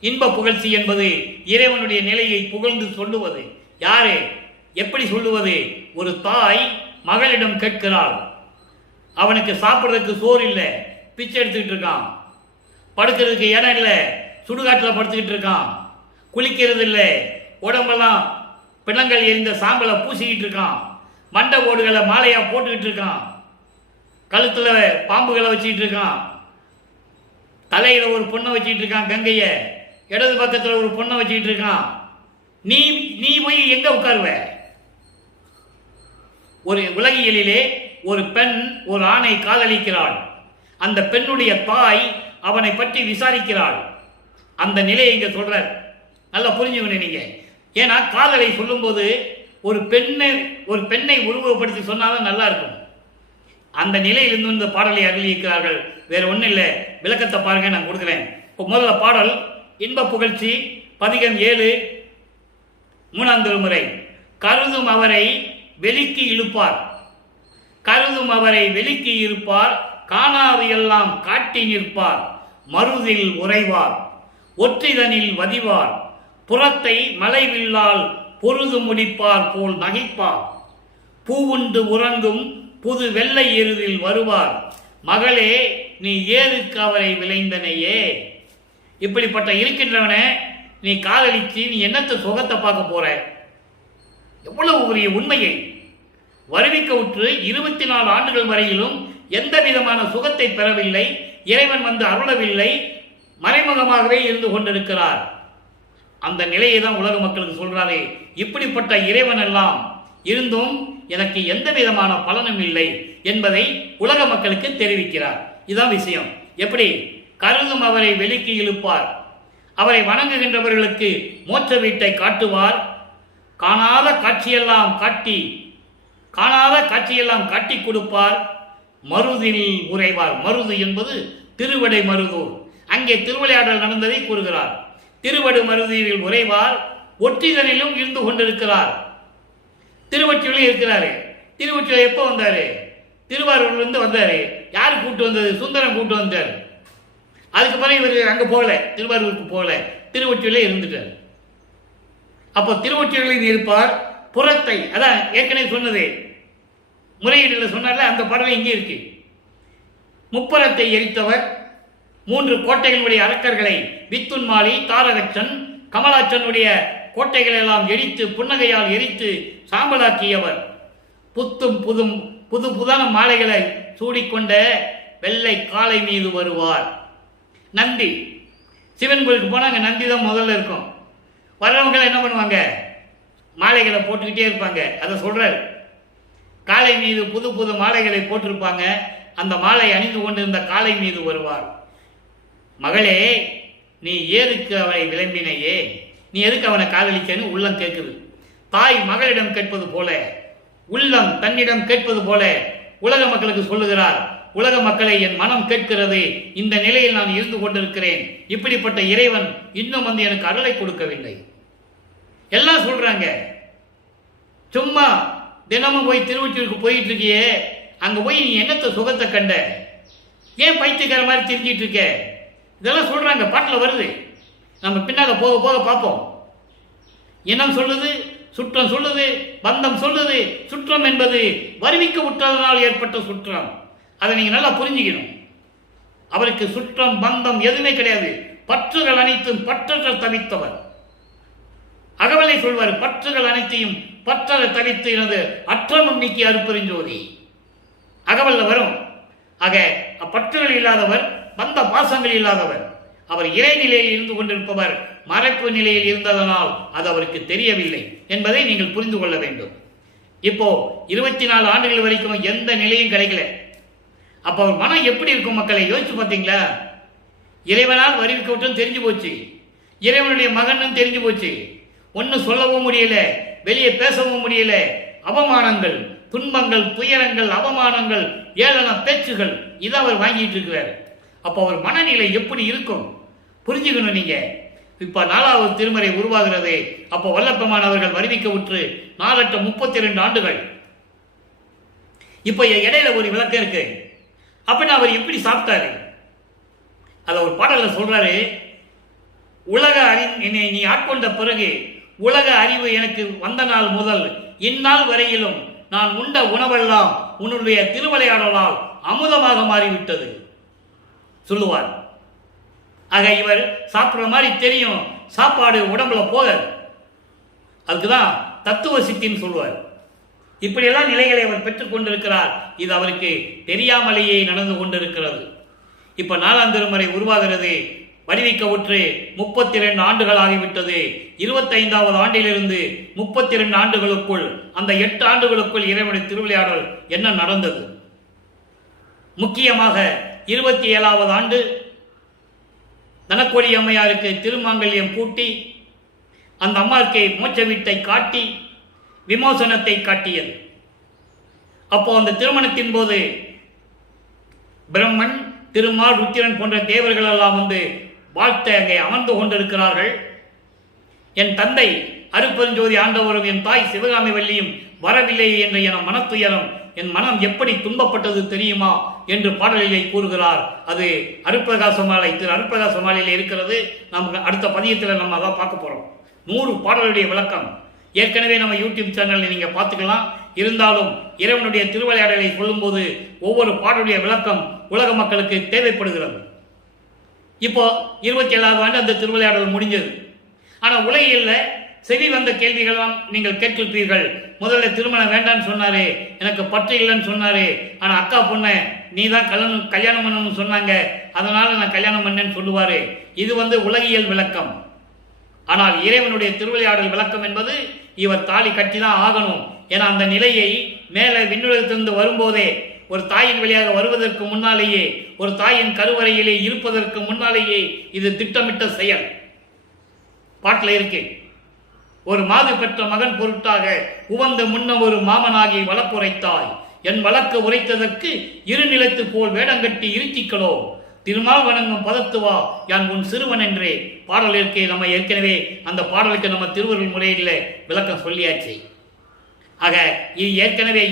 இன்ப புகழ்ச்சி என்பது இறைவனுடைய நிலையை புகழ்ந்து சொல்லுவது. யாரு? எப்படி சொல்லுவது? ஒரு தாய் மகளிடம் கேட்கிறாள். அவனுக்கு சாப்பிட்றதுக்கு சோறு இல்லை, பிச்சை எடுத்துக்கிட்டு இருக்கான். படுக்கிறதுக்கு இடம் இல்லை, சுடுகாட்டில் படுத்துக்கிட்டு இருக்கான். குளிக்கிறது இல்லை, உடம்பெல்லாம் பிணங்கள் எரிந்த சாம்பலை பூசிக்கிட்டு இருக்கான், மண்டை ஓடுகளை மாலையா போட்டுக்கிட்டு இருக்கான், கழுத்துல பாம்புகளை வச்சுக்கிட்டு இருக்கான், தலையில ஒரு பொண்ணை வச்சுக்கிட்டு இருக்கான், கங்கைய இடது பக்கத்தில் ஒரு பொண்ணை வச்சுக்கிட்டு இருக்கான். நீ நீ போய் எங்க உட்காருவ? ஒரு உலகியலிலே ஒரு பெண் ஒரு ஆணை காதலிக்கிறாள். அந்த பெண்ணுடைய தாய் அவனை பற்றி விசாரிக்கிறாள். அந்த நிலையை இங்க சொல்றார். நல்லா புரிஞ்சுக்கணும் நீங்க. ஏன்னா காதலை சொல்லும்போது ஒரு பெண்ணை உருவகப்படுத்தி சொன்னாலும் நல்லா இருக்கும். அந்த நிலையிலிருந்து இந்த பாடலை அருளியிருக்கிறார்கள். வேற ஒன்றும் இல்லை, விளக்கத்தை பாருங்க, நான் கொடுக்குறேன். இப்போ முதல்ல பாடல் இன்ப புகழ்ச்சி பதிகம் 7 3ஆம் திருமுறை. கருதும் அவரை வெளிக்கு இழுப்பார், கருதும் அவரை வெளிக்கு இருப்பார், காணாது எல்லாம் காட்டி நிற்பார், மருதில் உறைவார், ஒற்றிதனில் வதிவார், புறத்தை மலைவில்லால் பொருது முடிப்பார் போல் நகைப்பார், பூவுண்டு உறங்கும் புது வெள்ளை எருதில் வருவார், மகளே நீ ஏதுக்கு அவரை விளைந்தனையே. இப்படிப்பட்ட இருக்கின்றவன நீ காதலிச்சு நீ என்னத்த சுகத்தை பார்க்க போற? எவ்வளவு பெரிய உண்மையை வருவிக்க உற்று 24 ஆண்டுகள் வரையிலும் எந்த விதமான சுகத்தை பெறவில்லை, இறைவன் வந்து அருளவில்லை, மறைமுகமாகவே இருந்து கொண்டிருக்கிறார். அந்த நிலையை தான் உலக மக்களுக்கு சொல்றாரே, இப்படிப்பட்ட இறைவன் எல்லாம் இருந்தும் எனக்கு எந்த விதமான பலனும் இல்லை என்பதை உலக மக்களுக்கு தெரிவிக்கிறார். இதுதான் விஷயம். எப்படி? கருதும் அவரை வெளிக்கு இழுப்பார், அவரை வணங்குகின்றவர்களுக்கு மோட்ச வீட்டை காட்டுவார், காணாத காட்சியெல்லாம் காட்டி கொடுப்பார், மருதில் உறைவார். மருது என்பது திருவடை மருதூர். அங்கே திருவிளையாடல் நடந்ததை கூறுகிறார். திருவடு மருதியில் உறைவார், ஒற்றிதனிலும் இருந்து கொண்டிருக்கிறார். திருவொற்றியிலும் இருக்கிறாரு. திருவொற்றியில் எப்போ வந்தாரு? திருவாரூர்லேருந்து வந்தாரு. யார் கூட்டு வந்தது? சுந்தரம் கூட்டு வந்தார். அதுக்கு பிறகு இவர் அங்கே போகல, திருவாரூருக்கு போகல, திருவொற்றியிலே இருந்துட்டார். அப்போ திருவொற்றிகளில் இருப்பார், புறத்தை, அதான் ஏற்கனவே சொன்னது, முறையீடுல சொன்னார்ல, அந்த படவை இங்கே இருக்கு. முப்புறத்தை எரித்தவர், 3 கோட்டைகளுடைய அரக்கர்களை வித்துன்மாலி, தாரகச்சன், கமலாச்சனுடைய கோட்டைகள் எல்லாம் எரித்து புன்னகையால் எரித்து சாம்பலாக்கியவர், புதான மாலைகளை சூடிக்கொண்ட வெள்ளை காளை மீது வருவார். நந்தி, சிவன் கோயிலுக்கு போனால் அங்கே நந்தி தான் முதல்ல இருக்கும். வர்றவங்க என்ன பண்ணுவாங்க? மாலைகளை போட்டுக்கிட்டே இருப்பாங்க. அதை சொல்றாரு. காளை மீது புது மாலைகளை போட்டிருப்பாங்க. அந்த மாலை அணிந்து கொண்டிருந்த காளை மீது வருவார். மகளே நீ ஏதுக்கு அவரை விளம்பினையே, நீ எதுக்கு அவனை காதலிச்சேன்னு உள்ளம் கேட்குது. தாய் மகளிடம் கேட்பது போல, உள்ளம் தன்னிடம் கேட்பது போல உலக மக்களுக்கு சொல்லுகிறார். உலக மக்களை, என் மனம் கேட்கிறது, இந்த நிலையில் நான் இருந்து கொண்டிருக்கிறேன். இப்படிப்பட்ட இறைவன் இன்னும் வந்து எனக்கு அருளை கொடுக்கவில்லை. எல்லாம் சொல்றாங்க. சும்மா தினமும் போய் திருவொற்றியூருக்கு போயிட்டு இருக்கியே, அங்க போய் நீ என்னத்த சுகத்தை கண்ட? ஏன் பைத்தியக்கார மாதிரி திரிஞ்சிட்டு இருக்க? இதெல்லாம் சொல்றாங்க, பாட்டில் வருது. நம்ம பின்னால போக போக பார்ப்போம். இனம் சொல்லுது, சுற்றம் சொல்லுது, பந்தம் சொல்லுது. சுற்றம் என்பது வருவிக்க விட்டதனால் ஏற்பட்ட சுற்றம். அதை நீங்க நல்லா புரிஞ்சுக்கணும். அவருக்கு சுற்றம் பந்தம் எதுவுமே கிடையாது. பற்றுகள் அனைத்தும் பற்றற்ற தவித்தவர். அகவலை சொல்வார், பற்றுகள் அனைத்தையும் பற்றற தவித்து எனது அற்றமும் நீக்கி அருப்பெருஞ்சோதி. அகவல்ல வரும். ஆக பற்றுகள் இல்லாதவர், பந்த பாசங்கள் இல்லாதவர். அவர் இறை நிலையில் இருந்து கொண்டிருப்பவர் மறைப்பு நிலையில் இருந்ததனால் அது அவருக்கு தெரியவில்லை என்பதை நீங்கள் புரிந்து கொள்ள வேண்டும். இப்போ 24 ஆண்டுகள் வரைக்கும் எந்த நிலையும் கிடைக்கல. அப்போ அவர் மனம் எப்படி இருக்கும்? மக்களை யோசிச்சு பார்த்தீங்களா? இறைவனால் வருவிக்க விட்டும் தெரிஞ்சு போச்சு, இறைவனுடைய மகன் தெரிஞ்சு போச்சு. ஒன்னும் சொல்லவும் முடியல, வெளியே பேசவும் முடியல. அவமானங்கள், துன்பங்கள், துயரங்கள், அவமானங்கள், ஏளன பேச்சுகள், இதை அவர் வாங்கிட்டு இருக்கிறார். அப்போ அவர் மனநிலை எப்படி இருக்கும் புரிஞ்சுக்கணும் நீங்க. இப்ப 4வது திருமறை உருவாகிறது. அப்போ வல்லப்பெருமான் அவர்கள் வருவிக்க விட்டு 32 ஆண்டுகள். இப்ப இடையில ஒரு விளக்கம் இருக்கு. அப்படின்னா அவர் எப்படி சாப்பிட்டாரு? அத ஒரு பாடல்ல சொல்றாரு. உலக என்னை நீ ஆட்கொண்ட பிறகு உலக அறிவு எனக்கு வந்த நாள் முதல் இந்நாள் வரையிலும் நான் உண்ட உணவெல்லாம் உன்னுடைய திருவிளையாடலால் அமுதமாக மாறிவிட்டது சொல்லுவார். ஆக இவர் சாப்பிட்ற மாதிரி தெரியும், சாப்பாடு உடம்புல போக. அதுக்குதான் தத்துவ சித்தின்னு சொல்லுவார். இப்படியெல்லாம் நிலைகளை அவர் பெற்றுக் கொண்டிருக்கிறார். இது அவருக்கு தெரியாமலேயே நடந்து கொண்டிருக்கிறது. இப்ப 4ஆம் திருமுறை உருவாகிறது. வருவிக்க உற்று 32 ஆண்டுகள் ஆகிவிட்டது. 25வது ஆண்டிலிருந்து 32 ஆண்டுகளுக்குள், அந்த 8 ஆண்டுகளுக்குள் இறைவனுடைய திருவிளையாடல் என்ன நடந்தது? முக்கியமாக 27வது ஆண்டு தனக்கோடி அம்மையாருக்கு திருமாங்கல்யம் பூட்டி அந்த அம்மாவுக்கு மோட்ச வீட்டை காட்டி விமோசனத்தை காட்டியது. அப்போ அந்த திருமணத்தின் போது பிரம்மன், திருமால், ருத்திரன் போன்ற தேவர்கள் எல்லாம் வந்து வாழ்த்த அங்கே அமர்ந்து கொண்டிருக்கிறார்கள். என் தந்தை அருப்பெருஞ்சோதி ஆண்டவரும் என் தாய் சிவகாமி வள்ளியும் வரவில்லை என்ற என மனத்துயரம், என் மனம் எப்படி துன்பப்பட்டது தெரியுமா என்று பாடலிலே கூறுகிறார். அது அருட்பிரகாச மாலை, திரு அருட்பிரகாச மாலையில் இருக்கிறது. நம்ம அடுத்த பதியத்தில் நம்ம அதான் பார்க்க போறோம். 100 பாடலுடைய விளக்கம் ஏற்கனவே நம்ம யூடியூப் சேனலில் நீங்க பார்த்துக்கலாம். இருந்தாலும் இறைவனுடைய திருவிளையாடலை சொல்லும்போது ஒவ்வொரு பாடலுடைய விளக்கம் உலக மக்களுக்கு தேவைப்படுகிறது. இப்போ 27வது ஆண்டு அந்த திருவிளையாடல் முடிஞ்சது. ஆனால் உலகில் செவி வந்த கேள்விகள்லாம் நீங்கள் கேட்டிருப்பீர்கள். முதல்ல திருமணம் வேண்டான்னு சொன்னாரு, எனக்கு பற்று இல்லைன்னு சொன்னாரு. ஆனால் அக்கா பொண்ணை நீ தான் கல்யாணம் பண்ணணும்னு சொன்னாங்க, அதனால நான் கல்யாணம் பண்ணேன்னு சொல்லுவாரு. இது வந்து உலகியல் விளக்கம். ஆனால் இறைவனுடைய திருவிளையாடல் விளக்கம் என்பது இவர் தாலி கட்டி தான் ஆகணும். ஏன்னா அந்த நிலையை மேலே விண்ணுலகத்திலிருந்து வரும்போதே, ஒரு தாயின் வழியாக வருவதற்கு முன்னாலேயே, ஒரு தாயின் கருவறையிலே இருப்பதற்கு முன்னாலேயே இது திட்டமிட்ட செயல். பாட்டில் இருக்கு, ஒரு மாது பெற்ற மகன் பொருட்டாக உவந்த முன்ன ஒரு மாமனாகி வழக்குரைத்தாய், என் வழக்கு உரைத்ததற்கு இருநிலத்து போல் வேடங்கட்டி இருத்திக்களோ, திருமால் வணங்கும் பதத்துவா யான் உன் சிறுவன் என்றே பாடல் இருக்கே. நம்ம ஏற்கனவே அந்த பாடலுக்கு நம்ம திருவருள் முறையில் விளக்கம் சொல்லியாச்சு. ஆக இது ஏற்கனவே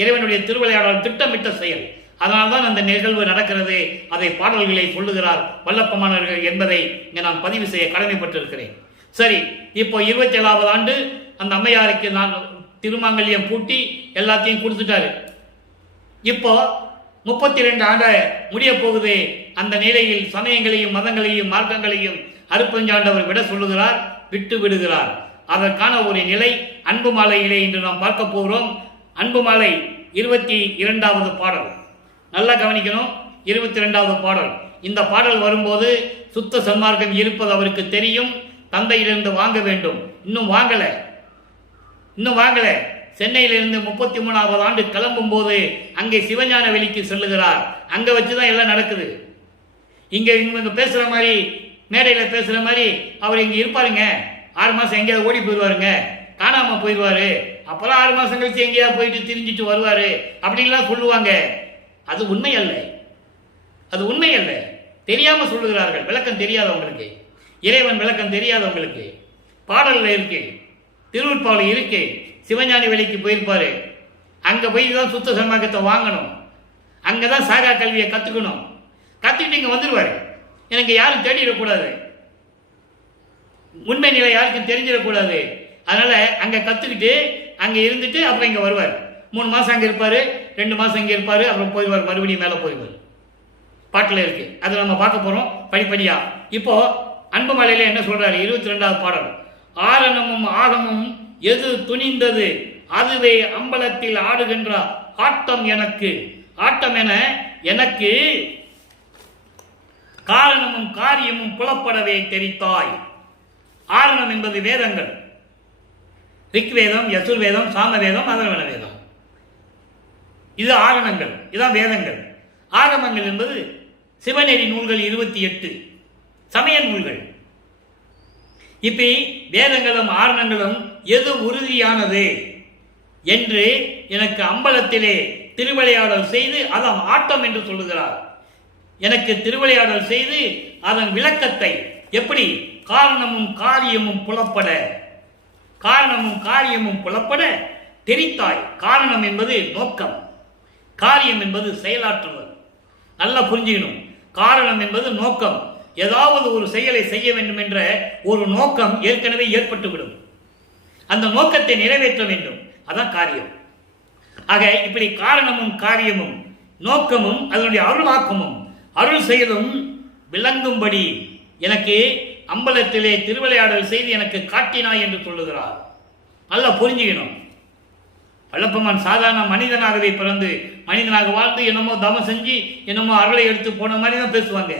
இறைவனுடைய திருவிளையாடல் திட்டமிட்ட செயல். அதனால்தான் அந்த நிகழ்வு நடக்கிறது. அதை பாடல்களை சொல்லுகிறார் வல்லப்பமானவர்கள் என்பதை இங்கே நான் பதிவு செய்ய கடமைப்பட்டிருக்கிறேன். சரி, இப்போ 27வது ஆண்டு அந்த அம்மையாருக்கு நான் திருமாங்கல்யம் பூட்டி எல்லாத்தையும் கொடுத்துட்டாரு. இப்போ 32 ஆண்டு முடிய போகுது. அந்த நிலையில் சமயங்களையும் மதங்களையும் மார்க்கங்களையும் அருப்பெருஞ்சாண்டவர் விட சொல்லுகிறார், விட்டு விடுகிறார். அதற்கான ஒரு நிலை அன்பு மாலையிலே இன்று நாம் பார்க்க போகிறோம். அன்பு மாலை 22வது பாடல். நல்லா கவனிக்கணும், 22வது பாடல். இந்த பாடல் வரும்போது சுத்த சன்மார்க்கம் இருப்பது அவருக்கு தெரியும். தந்தையிலிருந்து வாங்க வேண்டும். இன்னும் வாங்கல. சென்னையிலிருந்து 33வது ஆண்டு கிளம்பும் போது அங்கே சிவஞான வெளிக்கு செல்லுகிறார். அங்க வச்சுதான் எல்லாம் நடக்குது. இங்க பேசுற மாதிரி, மேடையில பேசுற மாதிரி அவர் இங்க இருப்பாருங்க. 6 மாசம் எங்கேயாவது ஓடி போயிடுவாருங்க, காணாம போயிடுவாரு. அப்பெல்லாம் 6 மாசம் கழிச்சு எங்கேயாவது போயிட்டு திரிஞ்சிட்டு வருவாரு அப்படின்லாம் சொல்லுவாங்க. அது உண்மை அல்ல. தெரியாம சொல்லுகிறார்கள். விளக்கம் தெரியாதவங்களுக்கு, இறைவன் விளக்கம் தெரியாதவங்களுக்கு. பாடல்ல இருக்கு, திருவுற்பாவல இருக்கு. சிவஞானி வெளிக்கு போயிருப்பாரு. அங்க போய் தான் சுத்த சன்மார்க்கத்தை வாங்கணும். அங்கதான் சாகா கல்வியை கத்துக்கணும். கத்துக்கிட்டு இங்க வந்துடுவாரு. எனக்கு யாரும் தேடிடக்கூடாது, உண்மை நிலை யாருக்கும் தெரிஞ்சிடக்கூடாது. அதனால அங்க கத்துக்கிட்டு அங்க இருந்துட்டு அப்புறம் இங்க வருவார். 3 மாசம் அங்க இருப்பாரு, 2 மாசம் இங்க இருப்பாரு, அப்புறம் போயிடுவார், மறுபடியும் மேல போயிடுவார். பாட்டுல இருக்கு. அது நம்ம பார்க்க போறோம் படிப்படியா. இப்போ அன்பு மலையில என்ன சொல்றாரு? 22வது பாடல். ஆரணமும் ஆகமும் எது துணிந்தது, அதுவே அம்பலத்தில் ஆடுகின்ற ஆட்டம் எனக்கு. ஆட்டம் என எனக்கு காரணமும் காரியமும் புலப்படவே தெரித்தாய். ஆரணம் என்பது வேதங்கள். ரிக்வேதம், யசுர்வேதம், சாமவேதம், அதர்வண வேதம். இது ஆரணங்கள், இதான் வேதங்கள். ஆகமங்கள் என்பது சிவநெறி நூல்கள் 28 சமய நூல்கள். இப்ப வேதங்களும் ஆரணங்களும் எது உறுதியானது என்று எனக்கு அம்பலத்திலே திருவிளையாடல் செய்து அதன் ஆட்டம் என்று சொல்லுகிறார். எனக்கு திருவிளையாடல் செய்து அதன் விளக்கத்தை எப்படி காரணமும் காரியமும் புலப்பட தெரித்தாய். காரணம் என்பது நோக்கம், காரியம் என்பது செயலாற்றுதல். நல்லா புரிஞ்சுக்கணும். காரணம் என்பது நோக்கம். ஏதாவது ஒரு செயலை செய்ய வேண்டும் என்ற ஒரு நோக்கம் ஏற்கனவே ஏற்பட்டுவிடும். அந்த நோக்கத்தை நிறைவேற்ற வேண்டும், அதான் காரியம். ஆக இப்படி காரணமும் காரியமும் நோக்கமும் அதனுடைய அருளாக்கமும் அருள் செயலும் விளங்கும்படி எனக்கு அம்பலத்திலே திருவிளையாடல் செய்து எனக்கு காட்டினாய் என்று சொல்லுகிறார். நல்லா புரிஞ்சுக்கணும். வல்லப்பெருமான் சாதாரண மனிதனாகவே பிறந்து மனிதனாக வாழ்ந்து என்னமோ தவம் செஞ்சு என்னமோ அருளை எடுத்து போன மாதிரி தான் பேசுவாங்க.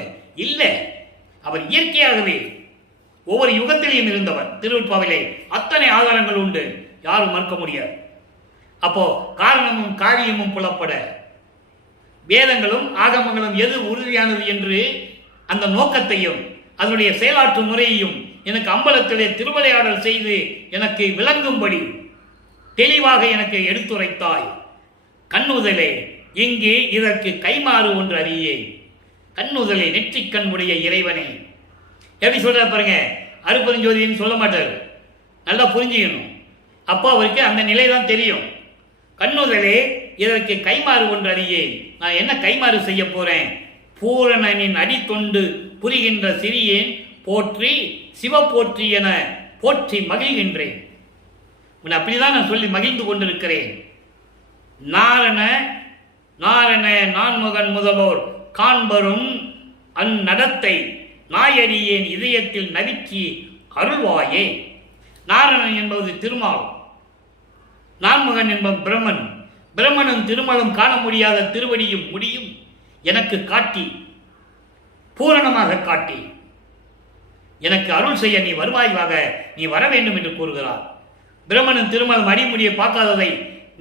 இல்லை, அவர் இயற்கையாகவே ஒவ்வொரு யுகத்திலையும் இருந்தவர். திருவெட்பாவிலே அத்தனை ஆதாரங்கள் உண்டு, யாரும் மறுக்க முடியாது. அப்போ காரணமும் காரியமும் புலப்பட வேதங்களும் ஆகமங்களும் எது உறுதியானது என்று அந்த நோக்கத்தையும் அதனுடைய செயலாற்று முறையையும் எனக்கு அம்பலத்திலே திருவிளையாடல் செய்து எனக்கு விளங்கும்படி தெளிவாக எனக்கு எடுத்துரைத்தாய். கண்ணுதலே இங்கே இதற்கு கைமாறு ஒன்று அறியே. கண்ணுதலே நெற்றிக்கண் உடைய இறைவனே. எப்படி சொல்ற பாருங்க, அருப்பெருஞ்சோதின்னு சொல்ல மாட்டார், நல்லா புரிஞ்சுக்கணும். அப்போ அவருக்கு அந்த நிலை தான் தெரியும். கண்ணுதலே இதற்கு கைமாறு ஒன்று அறியே. நான் என்ன கைமாறு செய்ய போறேன்? பூரணனின் அடித்தொண்டு புரிகின்ற சிறியேன் போற்றி சிவ போற்றி என போற்றி மகிழ்கின்றேன். அப்படிதான் நான் சொல்லி மகிழ்ந்து கொண்டிருக்கிறேன். நாரண நாரண நான்முகன் முதல்வோர் காண்பரும் அந்நடத்தை நாயடியேன் இதயத்தில் நவிக்கி அருள்வாயே. நாரணன் என்பது திருமால், நான்முகன் என்பவன் பிரம்மன். பிரம்மனும் திருமலும் காண முடியாத திருவடியும் முடியும் எனக்கு காட்டி, பூரணமாக காட்டி எனக்கு அருள் செய்ய நீ வருவாய்வாக, நீ வர வேண்டும் என்று கூறுகிறார். பிரம்மனும் திருமலும் அடிமுடியை பார்க்காததை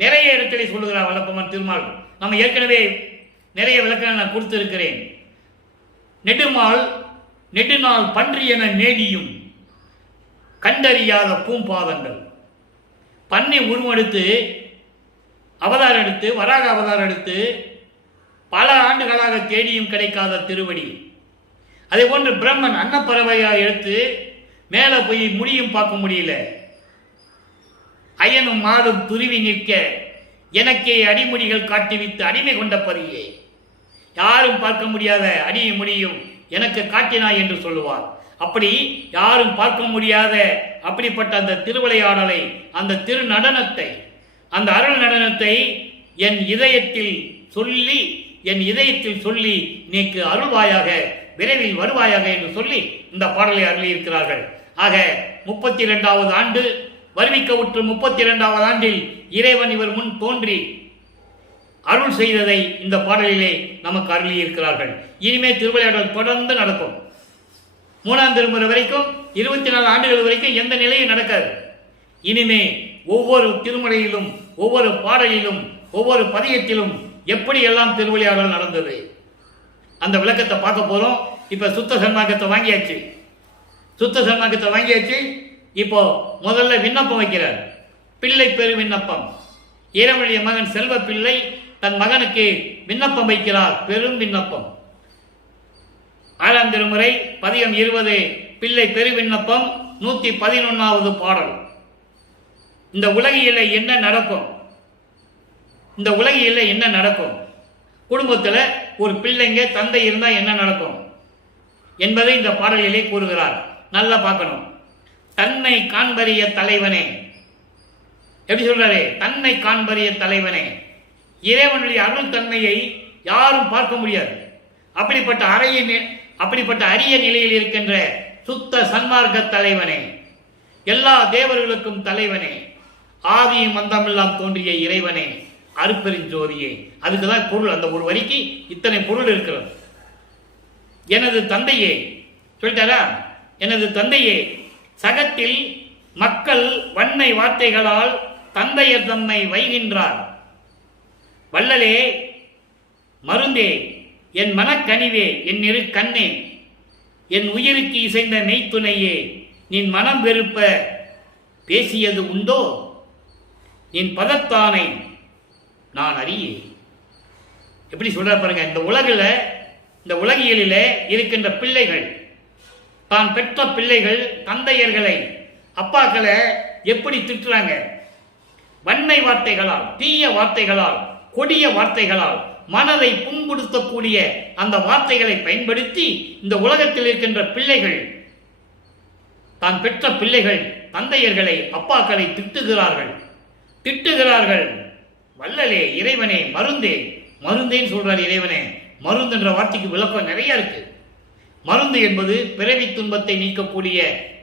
நிறைய இடத்திலே சொல்லுகிறார் வல்லப்பெருமான் திருமால். நம்ம ஏற்கனவே நிறைய விளக்கம் நான் கொடுத்திருக்கிறேன். நெடுநாள் பன்றி என நேடியும் கண்டறியாத பூம்பாதங்கள். பன்னி உருவெடுத்து அவதாரம் எடுத்து வராக அவதாரம் எடுத்து பல ஆண்டுகளாக தேடியும் கிடைக்காத திருவடி. அதே போன்று பிரம்மன் அன்னப்பறவையாக எடுத்து மேலே போய் முடியும் பார்க்க முடியல. அயனும் மாடும் துருவி நிற்க எனக்கே அடிமுடிகள் காட்டிவித்து அடிமை கொண்ட பரியே. யாரும் பார்க்க முடியாத அடியை முடியும் எனக்கு காட்டினாய் என்று சொல்லுவார். அப்படி யாரும் பார்க்க முடியாத அப்படிப்பட்ட அந்த திருவிளையாடலை, அந்த திரு நடனத்தை, அந்த அருள் நடனத்தை என் இதயத்தில் சொல்லி நீக்கு அருள்வாயாக, விரைவில் வருவாயாக என்று சொல்லி இந்த பாடலை அருளியிருக்கிறார்கள். ஆக 32வது ஆண்டு வருவிக்க உற்று 32வது ஆண்டில் இறைவன் இவர் முன் தோன்றி அருள் செய்ததை இந்த பாடலிலே நமக்கு அருளியிருக்கிறார்கள். இனிமே திருவிளையாடல் தொடர்ந்து நடக்கும். 3ஆம் திருமுறை வரைக்கும் 24 ஆண்டுகள் வரைக்கும் எந்த நிலையும் நடக்காது. இனிமே ஒவ்வொரு திருமுறையிலும், ஒவ்வொரு பாடலிலும், ஒவ்வொரு பதியத்திலும் எப்படி எல்லாம் திருவிளையாடல் நடந்தது அந்த விளக்கத்தை பார்க்க போறோம். இப்ப சுத்த சன்மார்க்கத்தை வாங்கியாச்சு. இப்போ முதல்ல விண்ணப்பம் வைக்கிறார். பிள்ளை பெரு விண்ணப்பம். இறைவனுடைய மகன் செல்வ பிள்ளை தன் மகனுக்கு விண்ணப்பம் வைக்கிறார். பெரும் விண்ணப்பம். 6ஆம் திருமுறை பதிகம் 20 பிள்ளை பெரு விண்ணப்பம் 111வது பாடல். இந்த உலகியல என்ன நடக்கும்? குடும்பத்தில் ஒரு பிள்ளைங்க தந்தை இருந்தால் என்ன நடக்கும் என்பதை இந்த பாடலிலே கூறுகிறார். நல்லா பார்க்கணும். தன்னை காண்பறிய தலைவனே. எப்படி சொல்றாரு? தன்னை காண்பறிய தலைவனே. இறைவனுடைய அருள் தன்மையை யாரும் பார்க்க முடியாது. அப்படிப்பட்ட அரிய நிலையில் இருக்கின்ற சுத்த சன்மார்க்க தலைவனே, எல்லா தேவர்களுக்கும் தலைவனே, ஆதியும் அந்தமெல்லாம் தோன்றிய இறைவனே, அருட்பெருஞ்சோதியே. அதுக்குதான் பொருள். அந்த ஒரு வரிக்கு இத்தனை பொருள் இருக்கிறது. எனது தந்தையே சொல்லிட்டாரா? எனது தந்தையே, சகத்தில் மக்கள் வன்மை வார்த்தைகளால் தந்தையர் தம்மை வைகின்றார். வள்ளலே, மருந்தே, என் மனக்கனிவே, என் இரு கண்ணே, என் உயிருக்கு இசைந்த மெய்த்துணையே, நின் மனம் வெறுப்ப பேசியது உண்டோ? நின் பதத்தானை நான் அறியே. எப்படி சொல்ற பாருங்க. இந்த உலகியலில் இருக்கின்ற பிள்ளைகள், தான் பெற்ற பிள்ளைகள் தந்தையர்களை, அப்பாக்களை எப்படி திட்டுறாங்க? வன்மை வார்த்தைகளால், தீய வார்த்தைகளால், கொடிய வார்த்தைகளால், மனதை புண்படுத்தக்கூடிய அந்த வார்த்தைகளை பயன்படுத்தி இந்த உலகத்தில் இருக்கின்ற பிள்ளைகள், தான் பெற்ற பிள்ளைகள் தந்தையர்களை, அப்பாக்களை திட்டுகிறார்கள். வள்ளலே, இறைவனே, மருந்தேன்னு சொல்றார் இறைவனே. மருந்து என்ற வார்த்தைக்கு விளக்கம் நிறைய இருக்கு. மருந்து என்பது பிறவி துன்பத்தை நீக்கக்கூடிய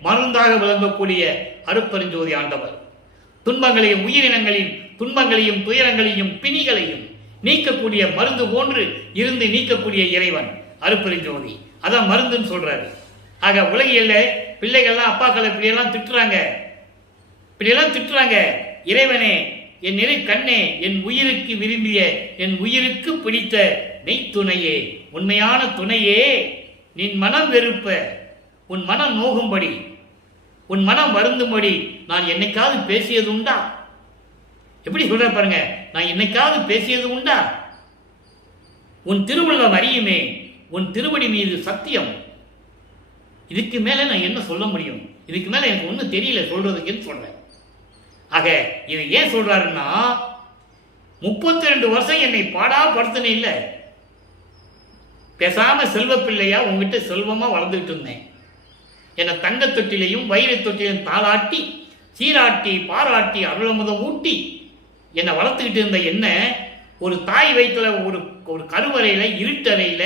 மருந்தாக விளங்கக்கூடிய அருட்பெருஞ்சோதி ஆண்டவர். துன்பங்களையும் உயிரினங்களின் துன்பங்களையும் துயரங்களையும் பிணிகளையும் நீக்கக்கூடிய மருந்து போன்று இருந்து நீக்கக்கூடிய இறைவன் அருட்பெருஞ்சோதி. அதான் மருந்துன்னு சொல்றாரு. ஆக உலகியல்ல பிள்ளைகள்லாம் அப்பாக்களை இப்படியெல்லாம் திட்டுறாங்க. இறைவனே, என் நிறை கண்ணே, என் உயிருக்கு விரும்பிய, என் உயிருக்கு பிடித்த நெய்த்துணையே, உண்மையான துணையே, நின் மனம் வெறுப்ப, உன் மனம் நோகும்படி, உன் மனம் வருந்தும்படி நான் என்னைக்காவது பேசியது உண்டா? எப்படி சொல்ற பாருங்க, நான் என்னைக்காவது பேசியது உண்டா? உன் திருவுள்ளம் அறியுமே, உன் திருவடி மீது சத்தியம். இதுக்கு மேல நான் என்ன சொல்ல முடியும்? இதுக்கு மேல எனக்கு ஒன்றும் தெரியல சொல்றதுக்குன்னு சொல்றேன். ஆக இதை ஏன் சொல்றாருன்னா, 32 வருஷம் என்னை பாடா படுத்தின இல்லை, பேசாம செல்வ பிள்ளையா உங்ககிட்ட செல்வமா வளர்ந்துகிட்டு இருந்தேன். என்னை தங்க தொட்டிலையும் வைர தொட்டிலையும் தாளாட்டி சீராட்டி பாராட்டி அருளமுதம் ஊட்டி என்னை வளர்த்துக்கிட்டு இருந்த என்ன ஒரு தாய் வயிற்றுல ஒரு கருவறையில இருட்டறையில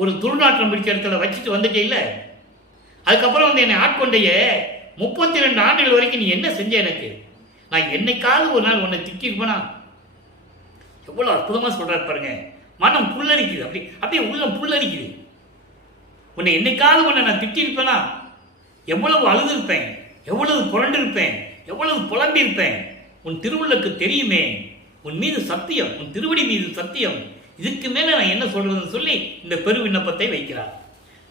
ஒரு துர்நாற்றம் பிடிச்ச இடத்துல வச்சுட்டு வந்துட்டே இல்லை. அதுக்கப்புறம் வந்து என்னை ஆட்கொண்டைய 32 ஆண்டுகள் வரைக்கும் நீ என்ன செஞ்ச? எனக்கு நான் என்னைக்காவது ஒரு நாள் உன்னை திட்டிருப்பேனா? எவ்வளவு அற்புதமா சொல்றாரு பாருங்க. மனம் புல்லரிக்குது, அப்படியே உள்ளம் புல்லரிக்குது. உன்னை என்னைக்காவது உன்னை நான் திட்டிருப்பேனா? எவ்வளவு அழுதுருப்பேன், எவ்வளவு புரண்டிருப்பேன், எவ்வளவு புலம்பிருப்பேன். உன் திருவுள்ளக்கு தெரியுமே, உன் மீது சத்தியம், உன் திருவடி மீது சத்தியம். இதுக்கு மேல நான் என்ன சொல்றதுன்னு சொல்லி இந்த பெரு விண்ணப்பத்தை வைக்கிறார்.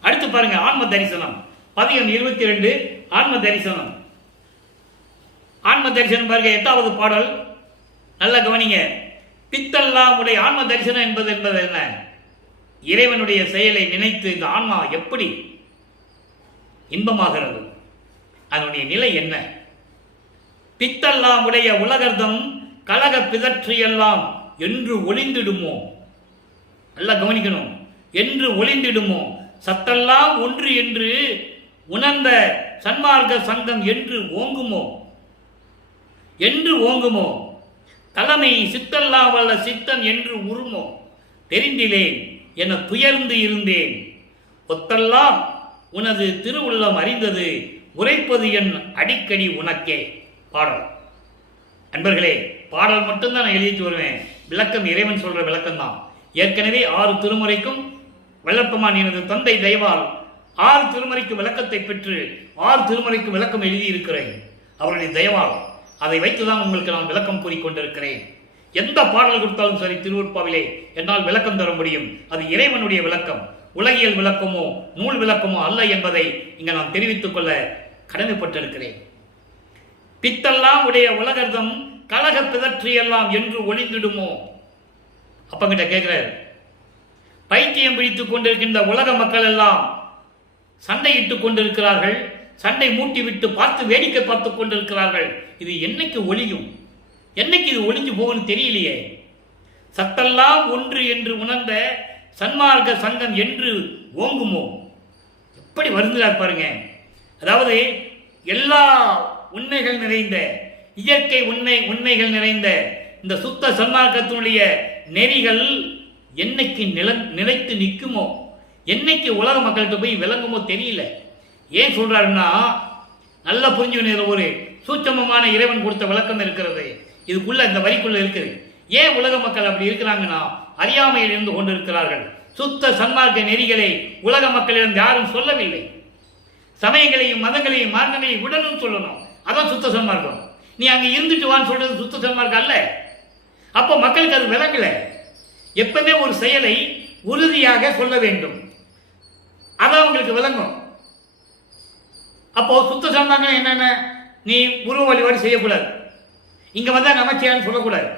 அடுத்து பாருங்க, ஆன்ம தரிசனம் பதிகம் 22 ஆன்ம தரிசனம். ஆன்ம தரிசனம் பாருங்க, 8வது பாடல். நல்லா கவனிங்க. பித்தெல்லாம் உடைய ஆன்ம தரிசனம் என்பது என்ன? இறைவனுடைய செயலை நினைத்து இந்த ஆன்மா எப்படி இன்பமாகிறது, அதனுடைய நிலை என்ன? பித்தெல்லாம் உடைய உலகர்தம் கலக பிதற்றியெல்லாம் என்று ஒளிந்திடுமோ? நல்லா கவனிக்கணும். என்று ஒளிந்திடுமோ? சத்தெல்லாம் ஒன்று என்று உணர்ந்த சன்மார்க்க சங்கம் என்று ஓங்குமோ? என்று ஓங்குமோ? தலைமை சித்தெல்லாம் வல்ல சித்தன் என்று உருமோ? தெரிந்திலேன் என துயர்ந்து இருந்தேன், ஒத்தெல்லாம் உனது திருவுள்ளம் அறிந்தது, உரைப்பது என் அடிக்கடி உனக்கே. பாடல். அன்பர்களே, பாடல் மட்டும்தான் நான் எழுதிட்டு வருவேன். விளக்கம் இறைவன் சொல்ற விளக்கம் தான். ஏற்கனவே 6 திருமுறைக்கும் வல்லப்பமான் எனது தந்தை தயவால் 6 திருமுறைக்கு விளக்கத்தை பெற்று 6 திருமுறைக்கு விளக்கம் எழுதியிருக்கிறேன். அவருடைய தயவால் அதை வைத்துதான் உங்களுக்கு நான் விளக்கம் கூறிக்கொண்டிருக்கிறேன். எந்த பாடல் கொடுத்தாலும் சரி திருவருட்பாவிலே என்னால் விளக்கம் தர முடியும். அது இறைவனுடைய விளக்கம், உலகியல் விளக்கமோ நூல் விளக்கமோ அல்ல என்பதை இங்க நான் தெரிவித்துக் கொள்ள கடமைப்பட்டிருக்கிறேன். பித்தெல்லாம் உடைய உலகர்தம் கலக பிதற்றியெல்லாம் என்று ஒளிந்திடுமோ? அப்பங்கிட்ட கேட்கிறார். பைத்தியம் பிடித்துக் கொண்டிருக்கின்ற உலக மக்கள் எல்லாம் சண்டையிட்டுக் கொண்டிருக்கிறார்கள், சண்டை மூட்டிவிட்டு பார்த்து வேடிக்கை பார்த்துக் கொண்டிருக்கிறார்கள். இது என்னைக்கு ஒளியும்? என்னைக்கு இது ஒளிஞ்சு போகும்னு தெரியலையே. சத்தெல்லாம் ஒன்று என்று உணர்ந்த சன்மார்க்க சங்கம் என்று ஓங்குமோ? எப்படி வருகிறார் பாருங்க. அதாவது எல்லா உண்மைகள் நிறைந்த, இயற்கை உண்மைகள் நிறைந்த இந்த சுத்த சன்மார்க்கத்தினுடைய நெறிகள் என்னைக்கு நிலைத்து நிற்குமோ, என்னைக்கு உலக மக்கள்கிட்ட போய் விளங்குமோ தெரியல. ஏன் சொல்றாருன்னா, நல்லா புரிஞ்சுக்கணும். ஒரு சூட்சமமான இறைவன் கொடுத்த விளக்கம் இருக்கிறது இதுக்குள்ள, இந்த வரிக்குள்ள இருக்குது. ஏன் உலக மக்கள் அப்படி இருக்கிறாங்கன்னா, அறியாமையில் இருந்து கொண்டிருக்கிறார்கள். சுத்த சன்மார்க்க நெறிகளை உலக மக்களிடம் யாரும் சொல்லவில்லை. சமயங்களையும் மதங்களையும் மார்க்கங்களையும் உடனும் சொல்லணும். அதான் சுத்த சன்மார்க்கம். நீ அங்க இருந்துட்டு வான்னு சொல்றது சுத்த சன்மார்க்கம் அல்ல. அப்போ மக்களுக்கு அது விளங்கல. எப்பவுமே ஒரு செயலை உறுதியாக சொல்ல வேண்டும், அதான் உங்களுக்கு விளங்கும். அப்போ சுத்த சன்மார்க்கம் என்னென்ன? நீ உருவ வழிபாடு செய்யக்கூடாது, இங்க வந்தா நமச்சியான்னு சொல்லக்கூடாது.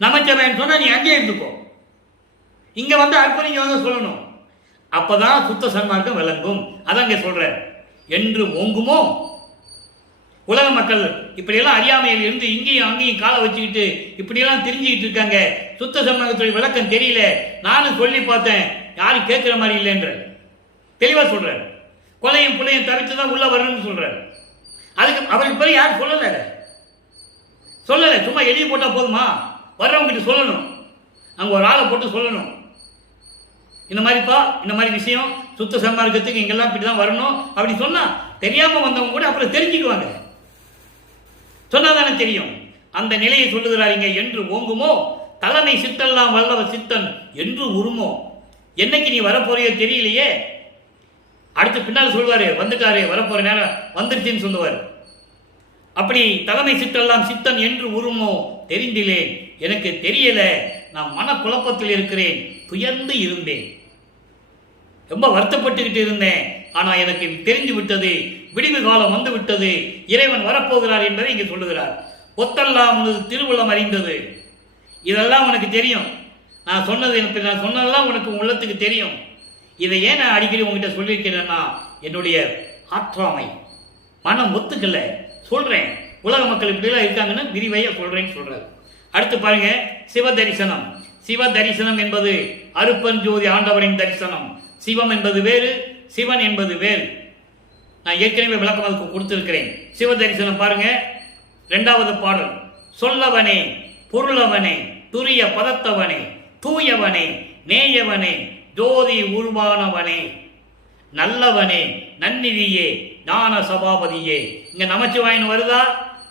நமச்சியான்னு சொன்னா நீ அங்கேயே இருந்துக்கோ, இங்க வந்து அர்ப்பணிங்க வந்து சொல்லணும். அப்பதான் சுத்த சன்மார்க்கம் விளங்கும். அதான் இங்க சொல்ற. என்று ஓங்குமோ? உலக மக்கள் இப்படியெல்லாம் அறியாமையில் இருந்து இங்கேயும் அங்கேயும் காலை வச்சுக்கிட்டு இப்படியெல்லாம் தெரிஞ்சுக்கிட்டு இருக்காங்க. சுத்த சன்மார்க்கத்துடைய விளக்கம் தெரியல, நானும் சொல்லி பார்த்தேன், யாரும் கேட்கிற மாதிரி இல்லைன்ற தெளிவா சொல்ற. கொலையும் பிள்ளையும் தவிர்த்துதான் உள்ள வரணும்னு சொல்ற. அதுக்கு அவருக்கு பிறகு யாரும் சொல்லல. சும்மா எழுதி போட்டா போதுமா? வர்றவங்கிட்ட சொல்லணும், அங்க ஒரு ஆளை போட்டு சொல்லணும். இந்த மாதிரிப்பா, இந்த மாதிரி விஷயம் சுத்த சன்மார்க்கத்துக்கு இங்கெல்லாம் இப்படிதான் வரணும் அப்படி சொன்னா தெரியாம வந்தவங்க கூட அப்புறம் தெரிஞ்சுக்குவாங்க. சொன்னாதானே தெரியும். அந்த நிலையை சொல்லுகிறாருங்க. என்று ஓங்குமோ தலைமை சித்தெல்லாம் வல்லவ சித்தன் என்று உருமோ. என்னைக்கு நீ வரப்போறியோ தெரியலையே. அடுத்து பின்னால் சொல்வாரு, வந்துட்டாரு, வரப்போற நேரம் வந்துருச்சுன்னு சொல்லுவார். அப்படி தலைமை சித்தெல்லாம் சித்தன் என்று உருமோ தெரிந்திலேன், எனக்கு தெரியல, நான் மன குழப்பத்தில் இருக்கிறேன், துயர்ந்து இருந்தேன், ரொம்ப வருத்தப்பட்டுக்கிட்டு இருந்தேன். ஆனா எனக்கு தெரிஞ்சு விட்டது, விடிவு காலம் வந்து விட்டது, இறைவன் வரப்போகிறார் என்பதை இங்கு சொல்லுகிறார். ஒத்தெல்லாம் உனது திருவுளம் அறிந்தது. இதெல்லாம் உனக்கு தெரியும். நான் சொன்னதெல்லாம் உனக்கு உள்ளத்துக்கு தெரியும். இதை ஏன் நான் அடிக்கடி உங்ககிட்ட சொல்லியிருக்கிறேன்னா, என்னுடைய ஆற்றாமை, மனம் ஒத்துக்கல, சொல்றேன். உலக மக்கள் இப்படிலாம் இருக்காங்கன்னு விரிவையா சொல்றேன்னு சொல்றாரு. அடுத்து பாருங்க, சிவ தரிசனம். சிவ தரிசனம் என்பது அருப்பஞ்சோதி ஆண்டவரின் தரிசனம். சிவம் என்பது வேறு, சிவன் என்பது வேறு. நான் ஏற்கனவே விளக்கம் அதுக்கு கொடுத்திருக்கிறேன். சிவ தரிசனம் பாருங்க, 2வது பாடல். சொல்லவனே, பொருளவனே, துரிய பதத்தவனே, தூயவனே, நேயவனே, ஜோதி உருவானவனே, நல்லவனே, நன்னிதியே, ஞான சபாபதியே. இங்க நமச்சிவாயன் வருதா,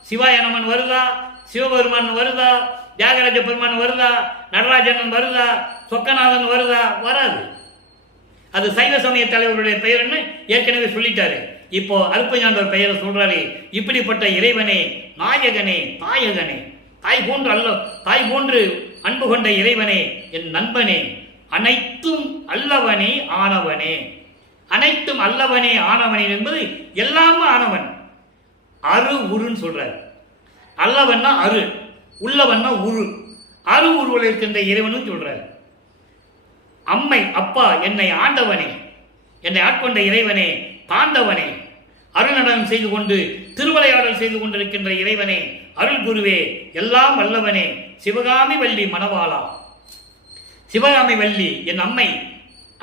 சிவாயனமன் வருதா, சிவபெருமான் வருதா, தியாகராஜ பெருமான் வருதா, நடராஜன் வருதா, சொக்கநாதன் வருதா? வராது. அது சைவ சமய தலைவருடைய பெயர்னு ஏற்கனவே சொல்லிட்டாரு. இப்போ அருப்பஞாண்டவர் பெயரை சொல்றாரு. இப்படிப்பட்ட இறைவனே, நாயகனே, தாயகனே, தாய் போன்று அன்பு கொண்ட இறைவனே, என் நண்பனே, அனைத்தும் அல்லவனே ஆனவனே. அனைத்தும் அல்லவனே ஆனவனே என்பது எல்லாமே ஆனவன். அரு உருன்னு சொல்றார். அல்லவன்னா அரு, உள்ளவன்னா உரு. அரு உருவில் இருக்கின்ற இறைவனும் சொல்றார். அம்மை, அப்பா, என்னை ஆண்டவனே, என்னை ஆட்கொண்ட இறைவனே, தாண்டவனே, அருள்நடனம் செய்து கொண்டு திருவிளையாடல் செய்து கொண்டிருக்கின்ற இறைவனே, அருள் குருவே, எல்லாம் வல்லவனே, சிவகாமி வள்ளி மணவாளா. சிவகாமி வள்ளி என் அம்மை,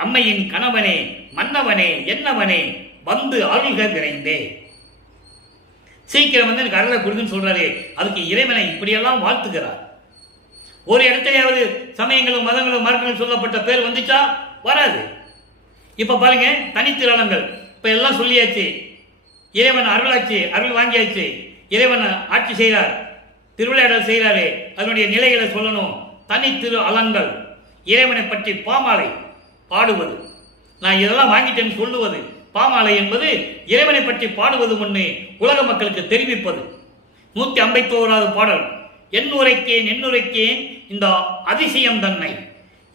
அம்மையின் கணவனே, மன்னவனே, என்னவனே, வந்து அருள்க விரைந்தே. சீக்கிரம் வந்து எனக்கு அருளை கொடுக்குன்னு சொல்றாரு. அதுக்கு இறைவனை இப்படியெல்லாம் வாழ்த்துகிறார். ஒரு இடத்துலயாவது சமயங்களும் மதங்களும் மார்க்கங்களும் சொல்லப்பட்ட பேர் வந்துச்சா? வராது. இப்ப பாருங்க, தனித்திருளங்கள் இப்ப எல்லாம் சொல்லியாச்சு. இறைவன் அருளாச்சு, அருள் வாங்கியாச்சு. இறைவன் ஆட்சி செய்கிறார், திருவிளையாடல் செய்கிறாரு. அதனுடைய நிலைகளை சொல்லணும். தனித்திரு அலங்கள், இறைவனை பற்றி பாமாலை பாடுவது. நான் இதெல்லாம் வாங்கிட்டேன்னு சொல்லுவது. பாமாலை என்பது இறைவனை பற்றி பாடுவது ஒன்று, உலக மக்களுக்கு தெரிவிப்பது. 151வது பாடல். என்னுரைக்கேன் என்னுரைக்கேன் இந்த அதிசயம் தன்னை.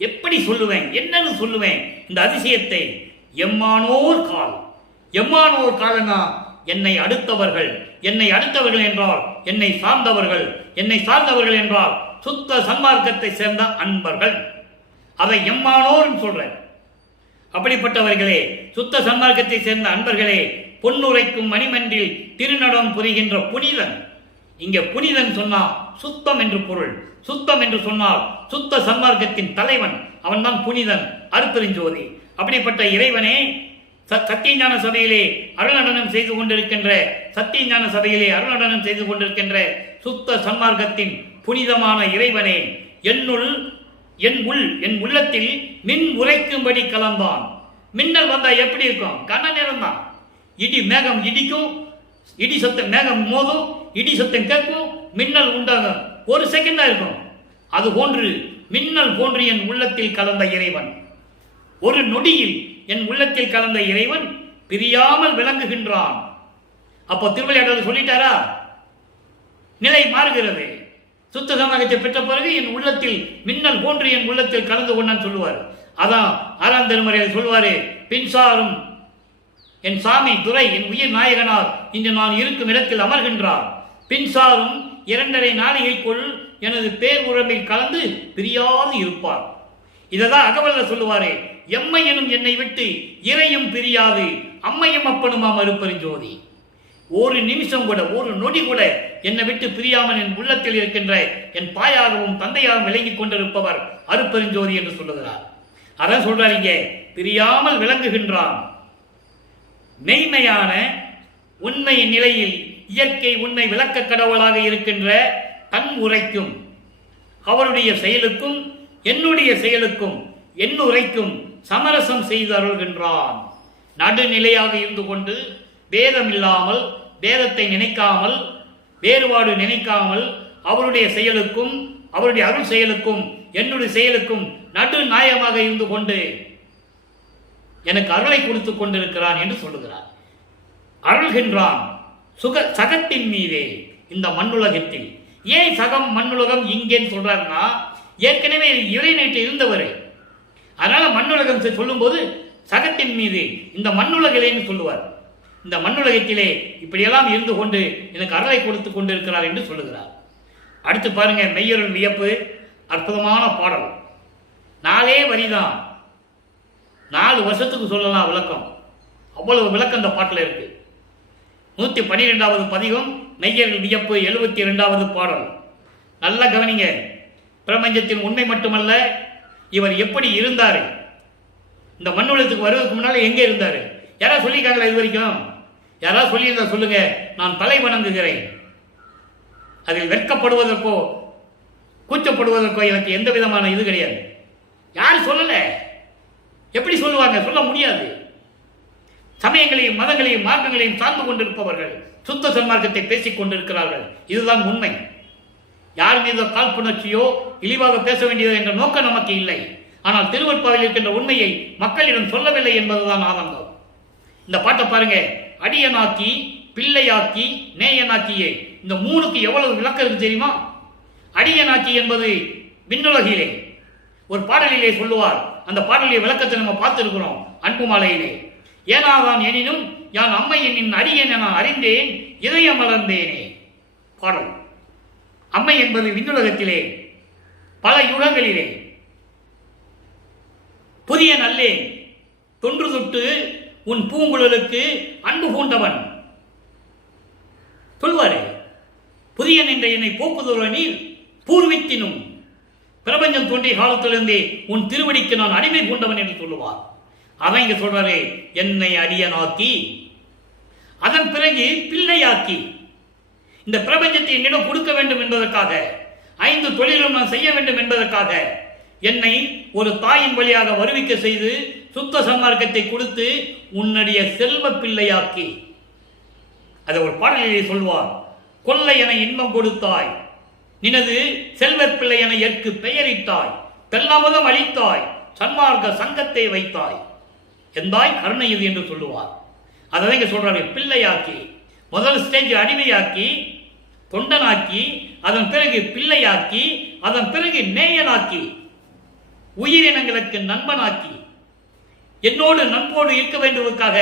எப்படி சொல்லுவேன், என்னன்னு சொல்லுவேன் இந்த அதிசயத்தை? எம்மானோர் கால். எம்மானோர் காலனா என்னை அடுத்தவர்கள். என்னை அடுத்தவர்கள் என்றால் என்னை சார்ந்தவர்கள். என்னை சார்ந்தவர்கள் என்றால் சுத்த சன்மார்க்கத்தை சேர்ந்த அன்பர்கள். அதை எம்மானோர் சொல்றேன். அப்படிப்பட்டவர்களே, சுத்த சன்மார்க்கத்தை சேர்ந்த அன்பர்களே, பொன்னுரைக்கும் மணிமன்றில் திருநடம் புரிகின்ற புனிதன். இங்க புனிதன் சொன்னா சுத்தம் என்று பொருள். சுத்தம் என்று சொன்னால் சுத்த சன்மார்க்கத்தின் தலைவன், அவன் தான் புனிதன், அருட்பெருஞ்சோதி. அப்படிப்பட்ட இறைவனே, சத்தியஞான சபையிலே அருள்நடனம் செய்து கொண்டிருக்கின்ற, சத்தியஞான சபையிலே அருள்நடனம் செய்து கொண்டிருக்கின்ற சுத்த சன்மார்க்கத்தின் புனிதமான இறைவனே, என்னுள், என் உள்ளத்தில் மின் உரைக்கும்படி கலந்தான். மின்னல் வந்தா எப்படி இருக்கும்? கன நேரம் தான். இடி மேகம் இடிக்கும், இடி சத்தம் மேகம் மோதும், இடி சத்தம் கேட்கும், மின்னல் உண்டாகும். ஒரு செகண்ட் தான் இருக்கும். அது போன்று மின்னல் போன்று என் உள்ளத்தில் கலந்த இறைவன், ஒரு நொடியில் என் உள்ளத்தில் கலந்த இறைவன் பிரியாமல் விளங்குகின்றான். அப்போ திருவிளையாடல் சொல்லிட்டாரா? நிலை மாறுகிறது. சுத்த சமூகத்தை பெற்ற பிறகு என் உள்ளத்தில் மின்னல் போன்று என் உள்ளத்தில் கலந்து கொண்டான் சொல்லுவார். அதான் 6ஆம் திருமுறையில் சொல்லுவாரு, பின்சாரும் என் சாமி துரை என் உயிர் நாயகனார் இன்று நான் இருக்கும் இடத்தில் அமர்கின்றார். பின்சாரும் 2.5 நாளிகைக்குள் எனது பேர் உறவில் கலந்து பிரியாது இருப்பார். இதைதான் அகவல்ல சொல்லுவாரு, எம்மை எனும் என்னை விட்டு இறையும் பிரியாது, அம்மையும் அப்பனுமாம் அருட்பெருஞ்சோதி. ஒரு நிமிஷம் கூட, ஒரு நொடி கூட என்னை விட்டு பிரியாமல் என் உள்ளத்தில் இருக்கின்ற என் தாயாகவும் தந்தையாகவும் விளங்கிக் கொண்டிருப்பவர் அருட்பெருஞ்சோதி என்று சொல்லுகிறார். அதான் சொல்றாங்க, பிரியாமல் விளங்குகின்றான். மெய்மையான உண்மை நிலையில் இயற்கை உண்மை விளக்க கடவுளாக இருக்கின்ற தன் உரைக்கும் அவருடைய செயலுக்கும் என்னுடைய செயலுக்கும் என் உரைக்கும் சமரசம் செய்து அருள்கின்றான். நடுநிலையாக இருந்து கொண்டு வேதம் இல்லாமல், வேதத்தை நினைக்காமல், வேறுபாடு நினைக்காமல் அவருடைய செயலுக்கும் அவருடைய அருள் செயலுக்கும் என்னுடைய செயலுக்கும் நடு நாயமாக இருந்து கொண்டு எனக்கு அருளை கொடுத்து கொண்டிருக்கிறான் என்று சொல்லுகிறார். அருள்கின்றான் சகத்தின் மீதே இந்த மண்ணுலகத்தில். ஏன் சகம் மண்ணுலகம் இங்கேன்னு சொல்றாருன்னா, ஏற்கனவே இறைநேற்று இருந்தவர். அதனால மண்ணுலகம் சொல்லும் போது சகத்தின் மீது இந்த மண்ணுலகிலேன்னு சொல்லுவார். இந்த மண்ணுலகத்திலே இப்படியெல்லாம் இருந்து கொண்டு எனக்கு அருளை கொடுத்து கொண்டிருக்கிறார் என்று சொல்லுகிறார். அடுத்து பாருங்க, மெய்யருள் வியப்பு, அற்புதமான பாடல். 4 வரிதான், 4 வருஷத்துக்கு சொல்லலாம் விளக்கம். அவ்வளவு விளக்கம் இந்த பாட்டில் இருக்கு. 112வது பதிகம் மெய்யருள் வியப்பு, 72வது பாடல். நல்ல கவனிங்க. பிரபஞ்சத்தின் உண்மை மட்டுமல்ல, இவர் எப்படி இருந்தார், இந்த மண்ணுலகத்துக்கு வருவதற்கு முன்னால எங்கே இருந்தார்? யாராவது சொல்லியிருக்காங்களா இது வரைக்கும்? யாராவது சொல்லியிருந்தா சொல்லுங்க. நான் தலை வணங்குகிறேன். அதில் வெட்கப்படுவதற்கோ கூச்சப்படுவதற்கோ எனக்கு எந்த விதமான இது கிடையாது. யார் சொல்லல? எப்படி சொல்லுவாங்க? சொல்ல முடியாது. சமயங்களையும் மதங்களையும் மார்க்கங்களையும் சார்ந்து கொண்டிருப்பவர்கள் சுத்த சன்மார்க்கத்தை பேசிக் கொண்டிருக்கிறார்கள். இதுதான் உண்மை. யார் மீது காழ்ப்புணர்ச்சியோ இழிவாக பேச வேண்டியது என்ற நோக்கம் நமக்கு இல்லை. ஆனால் திருவற்பாவில் இருக்கின்ற உண்மையை மக்களிடம் சொல்லவில்லை என்பதுதான் ஆனந்தம். இந்த பாட்டை பாருங்க. அடியனாக்கி, பிள்ளையாக்கி, நேயனாக்கியே, இந்த 3க்கு எவ்வளவு விளக்கம் இருக்கு தெரியுமா? அடியனாக்கி என்பது விண்ணுலகிலே ஒரு பாடலிலே சொல்லுவார். அந்த பாடலிய விளக்கத்தை நம்ம பார்த்திருக்கிறோம் அன்பு மாலையிலே. ஏனாதான் எனினும் யான் அம்மை என்னின் அடியன் என அறிந்தேன், இதய மலர்ந்தேனே பாடல். அம்மை என்பது விண்ணுலகத்திலே பல யுகங்களிலே புதிய நல்லேன் தொன்று தொட்டு உன் பூங்குழலுக்கு அன்பு பூண்டவன் சொல்வாரு. புதியன் என்ற என்னை போக்குதொரு நீர் பூர்வித்தினும் பிரபஞ்சம் தோன்றிய காலத்திலிருந்தே உன் திருவடிக்கு நான் அடிமை பூண்டவன் என்று சொல்லுவார். அதான் இங்க சொல்றாரு, என்னை அடியனாக்கி, அதன் பிறகு பிள்ளையாக்கி. இந்த பிரபஞ்சத்தை என்னிடம் கொடுக்க வேண்டும் என்பதற்காக, 5 தொழிலும் நான் செய்ய வேண்டும் என்பதற்காக என்னை ஒரு தாயின் வழியாக வருவிக்க செய்து சுத்த சன்மார்க்கத்தை கொடுத்து உன்னுடைய செல்வ பிள்ளையாக்கி. அதை ஒரு பாடலிலே சொல்வார். கொல்லை என இன்பம் கொடுத்தாய், நினது செல்வ பிள்ளை என ஏற்கு பெயரிட்டாய், பெல்லாமதம் அளித்தாய், சன்மார்க்க சங்கத்தை வைத்தாய், எந்தாய் கருணை இது என்று சொல்லுவார். அதை இங்க சொல்றாரு, பிள்ளையாக்கி. முதல் ஸ்டேஜ் அடிமையாக்கி, தொண்டனாக்கி, அதன் பிறகு பிள்ளையாக்கி, அதன் பிறகு நேயனாக்கி, உயிரினங்களுக்கு நண்பனாக்கி, என்னோடு நண்போடு இருக்க வேண்டுவதற்காக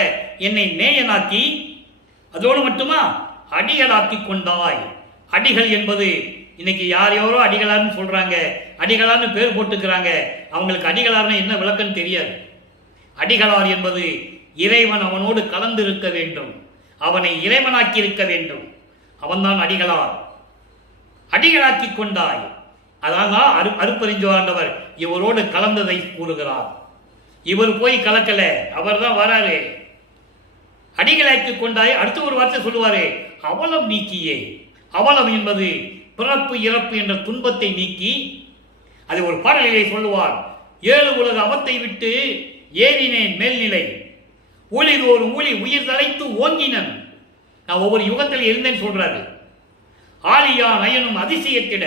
என்னை நேயனாக்கி, அதோடு மட்டுமா அடிகளாக்கி கொண்டாய். அடிகள் என்பது இன்னைக்கு யாரையோரோ அடிகளார்னு சொல்றாங்க, அடிகளார்னு பேர் போட்டுக்கிறாங்க. அவங்களுக்கு அடிகளார்னு என்ன விளக்கம் தெரியாது. அடிகளார் என்பது இறைவன் அவனோடு கலந்து இருக்க வேண்டும், அவனை இறைவனாக்கி இருக்க வேண்டும். அவன்தான் அடிகளார். அடிகளாக்கி கொண்டாய். அதான் அருப்பெருஞ்சிவாண்டவர் இவரோடு கலந்ததை கூறுகிறார். இவர் போய் கலக்கல, அவர் தான் வராரு. அடிகளாக்கி கொண்டாய். அடுத்த ஒரு வார்த்தை சொல்லுவாரு, அவலம் நீக்கியே. அவலம் என்பது பிறப்பு இறப்பு என்ற துன்பத்தை நீக்கி, அதை ஒரு பாடலிலே சொல்லுவார். 7 உலக அவத்தை விட்டு ஏறினேன் மேல்நிலை, ஊழிதோறும் ஊழி உயிர் தலைத்து ஓங்கினன். நான் ஒவ்வொரு யுகத்தில் இருந்தேன்னு சொல்றாரு. ஆலியான் அயனும் அதிசயத்திட.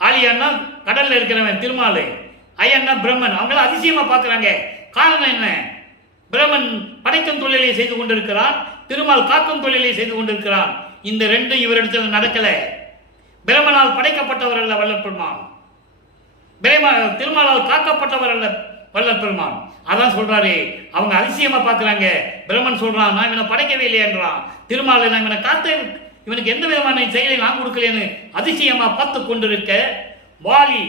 ஆலியான்னா கடல்ல இருக்கிறவன் திருமாலு, அயன்னா பிரம்மன். அவங்கள அதிசயமா பார்க்கிறாங்க. காரணம் என்ன? பிரம்மன் படைக்கும் தொழிலை செய்து கொண்டிருக்கிறான், திருமால் காக்கும் தொழிலை செய்து கொண்டிருக்கிறான். இந்த 2 இவரிடத்தில் நடக்கல. பிரம்மனால் படைக்கப்பட்டவர் அல்ல வல்லற்பெருமான், திருமாலால் காக்கப்பட்டவர் அல்ல வல்லற்பெருமான். அதான் சொல்றாரு, அவங்க அதிசயமா பார்க்கிறாங்க. பிரம்மன் சொல்றான், நான் இவனை படைக்கவே இல்லையன்றான். திருமாலை நான் இவனை காத்த, இவனுக்கு எந்த விதமான செயலை நான் கொடுக்கலன்னு அதிசயமா பார்த்து கொண்டிருக்க, வாலி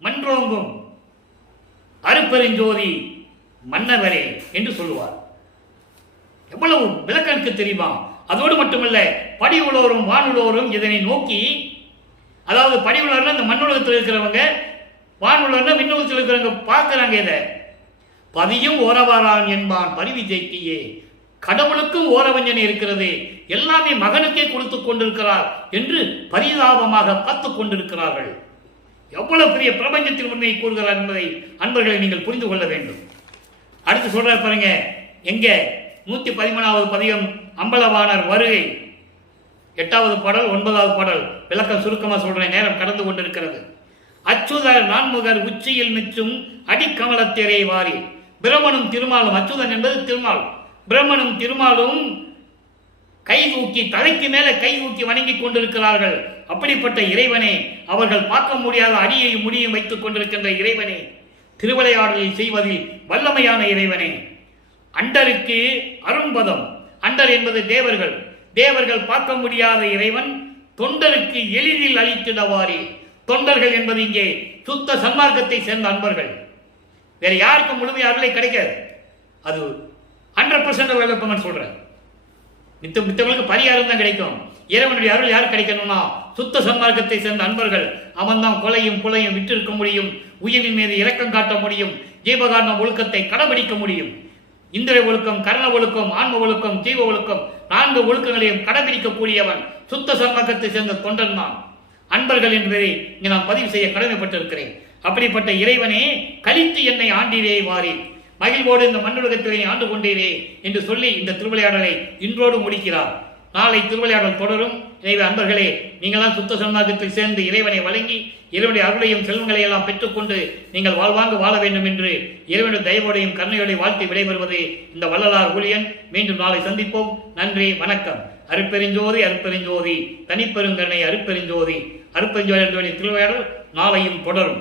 மன்றோங்கும் அருப்பெருஞ்சோதி மன்னவரே என்று சொல்லுவார். எவ்வளவு விளக்கனுக்கு தெரியுமா? அதோடு மட்டுமல்ல, படி உலோரும் வானுலோரும் இதனை நோக்கி, அதாவது படி உலர்னா இந்த மண்ணுலகத்தில் இருக்கிறவங்க, வானுலர்னா விண்ணுலகத்தில் இருக்கிறவங்க பார்க்கிறாங்க. இதை பதியும் ஓரவாரான் என்பான் பரிவி ஜெயிக்கியே. கடவுளுக்கும் ஓரவஞ்சனை இருக்கிறது, எல்லாமே மகனுக்கே கொடுத்து கொண்டிருக்கிறார் என்று பரிதாபமாக பார்த்து கொண்டிருக்கிறார்கள். எவ்வளவு பெரிய பிரபஞ்சத்தின் உண்மையை கூறுகிறார் என்பதை அன்பர்களை நீங்கள் புரிந்து கொள்ள வேண்டும். அடுத்து சொல்றார் பாருங்க, எங்க 113வது பதிகம் அம்பலவாணர் வருகை. 8வது பாடல் 9வது பாடல் விளக்கம் சுருக்கமாக சொல்றேன், நேரம் கடந்து கொண்டிருக்கிறது. அச்சுதர் நான்முகர் உச்சியில் மிச்சும் அடிக்கமலத்திரை வாரி. பிரம்மனும் திருமாலும், அச்சுதன் என்பது திருமால், பிரம்மனும் திருமாலும் கை தூக்கி, தலைக்கு மேல கை தூக்கி வணங்கி கொண்டிருக்கிறார்கள். அப்படிப்பட்ட இறைவனே, அவர்கள் பார்க்க முடியாத அடியையும் முடியும் வைத்துக் கொண்டிருக்கின்ற இறைவனே, திருவிளையாடலில் செய்வதில் வல்லமையான இறைவனே, அண்டருக்கு அரும்பதம். அண்டர் என்பது தேவர்கள், தேவர்கள் பார்க்க முடியாத இறைவன் தொண்டருக்கு எளிதில் அளித்திடவாரி. தொண்டர்கள் என்பது இங்கே சுத்த சன்மார்க்கத்தை சேர்ந்த அன்பர்கள். வேற யாருக்கும் முழுமையாக அருளை கிடைக்காது. அது 100% விளப்பம் சொல்றேன். மித்தவங்களுக்கு பரிகாரம் தான் கிடைக்கும். இறைவனுடைய அருள் யார் கிடைக்கணும்னா சுத்த சன்மார்க்கத்தை சேர்ந்த அன்பர்கள். அவன் தான் கொலையும் புலையும் விட்டிருக்க முடியும், உயிரின் மீது இரக்கம் காட்ட முடியும், ஜீவகாரண ஒழுக்கத்தை கடைபிடிக்க முடியும். இந்திர ஒழுக்கம், கர்ண ஒழுக்கம், ஆன்ம ஒழுக்கம், ஜீவ ஒழுக்கம், 4 ஒழுக்கங்களையும் கடைபிடிக்கக்கூடியவன் சுத்த சன்மார்க்கத்தை சேர்ந்த தொண்டன் தான். அன்பர்கள் என்பதை இங்கே நான் பதிவு செய்ய கடமைப்பட்டிருக்கிறேன். அப்படிப்பட்ட இறைவனே, கலித்து என்னை ஆண்டிலே வாரி, மகிழ்வோடு இந்த மண்ணுலகத்திலே ஆண்டு கொண்டீரே என்று சொல்லி இந்த திருவிளையாடலை இன்றோடு முடிக்கிறார். நாளை திருவிளையாடல் தொடரும். எனவே அன்பர்களே, நீங்களாம் சுத்த சன்மார்க்கத்தில் சேர்ந்து இறைவனை வழங்கி இறைவனுடைய அருளையும் செல்வங்களை எல்லாம் பெற்றுக்கொண்டு நீங்கள் வாழ்வாங்க வாழ வேண்டும் என்று இறைவனுடைய தயவோடையும் கருணையோடையும் வாழ்த்தி விடைபெறுவது இந்த வள்ளலார் ஊழியன். மீண்டும் நாளை சந்திப்போம். நன்றி, வணக்கம். அருட்பெருஞ்சோதி அருட்பெருஞ்சோதி, தனிப்பெருங்கருணை அருட்பெருஞ்சோதி. அருட்பெருஞ்சோதி திருவிளையாடல் நாளையும் தொடரும்.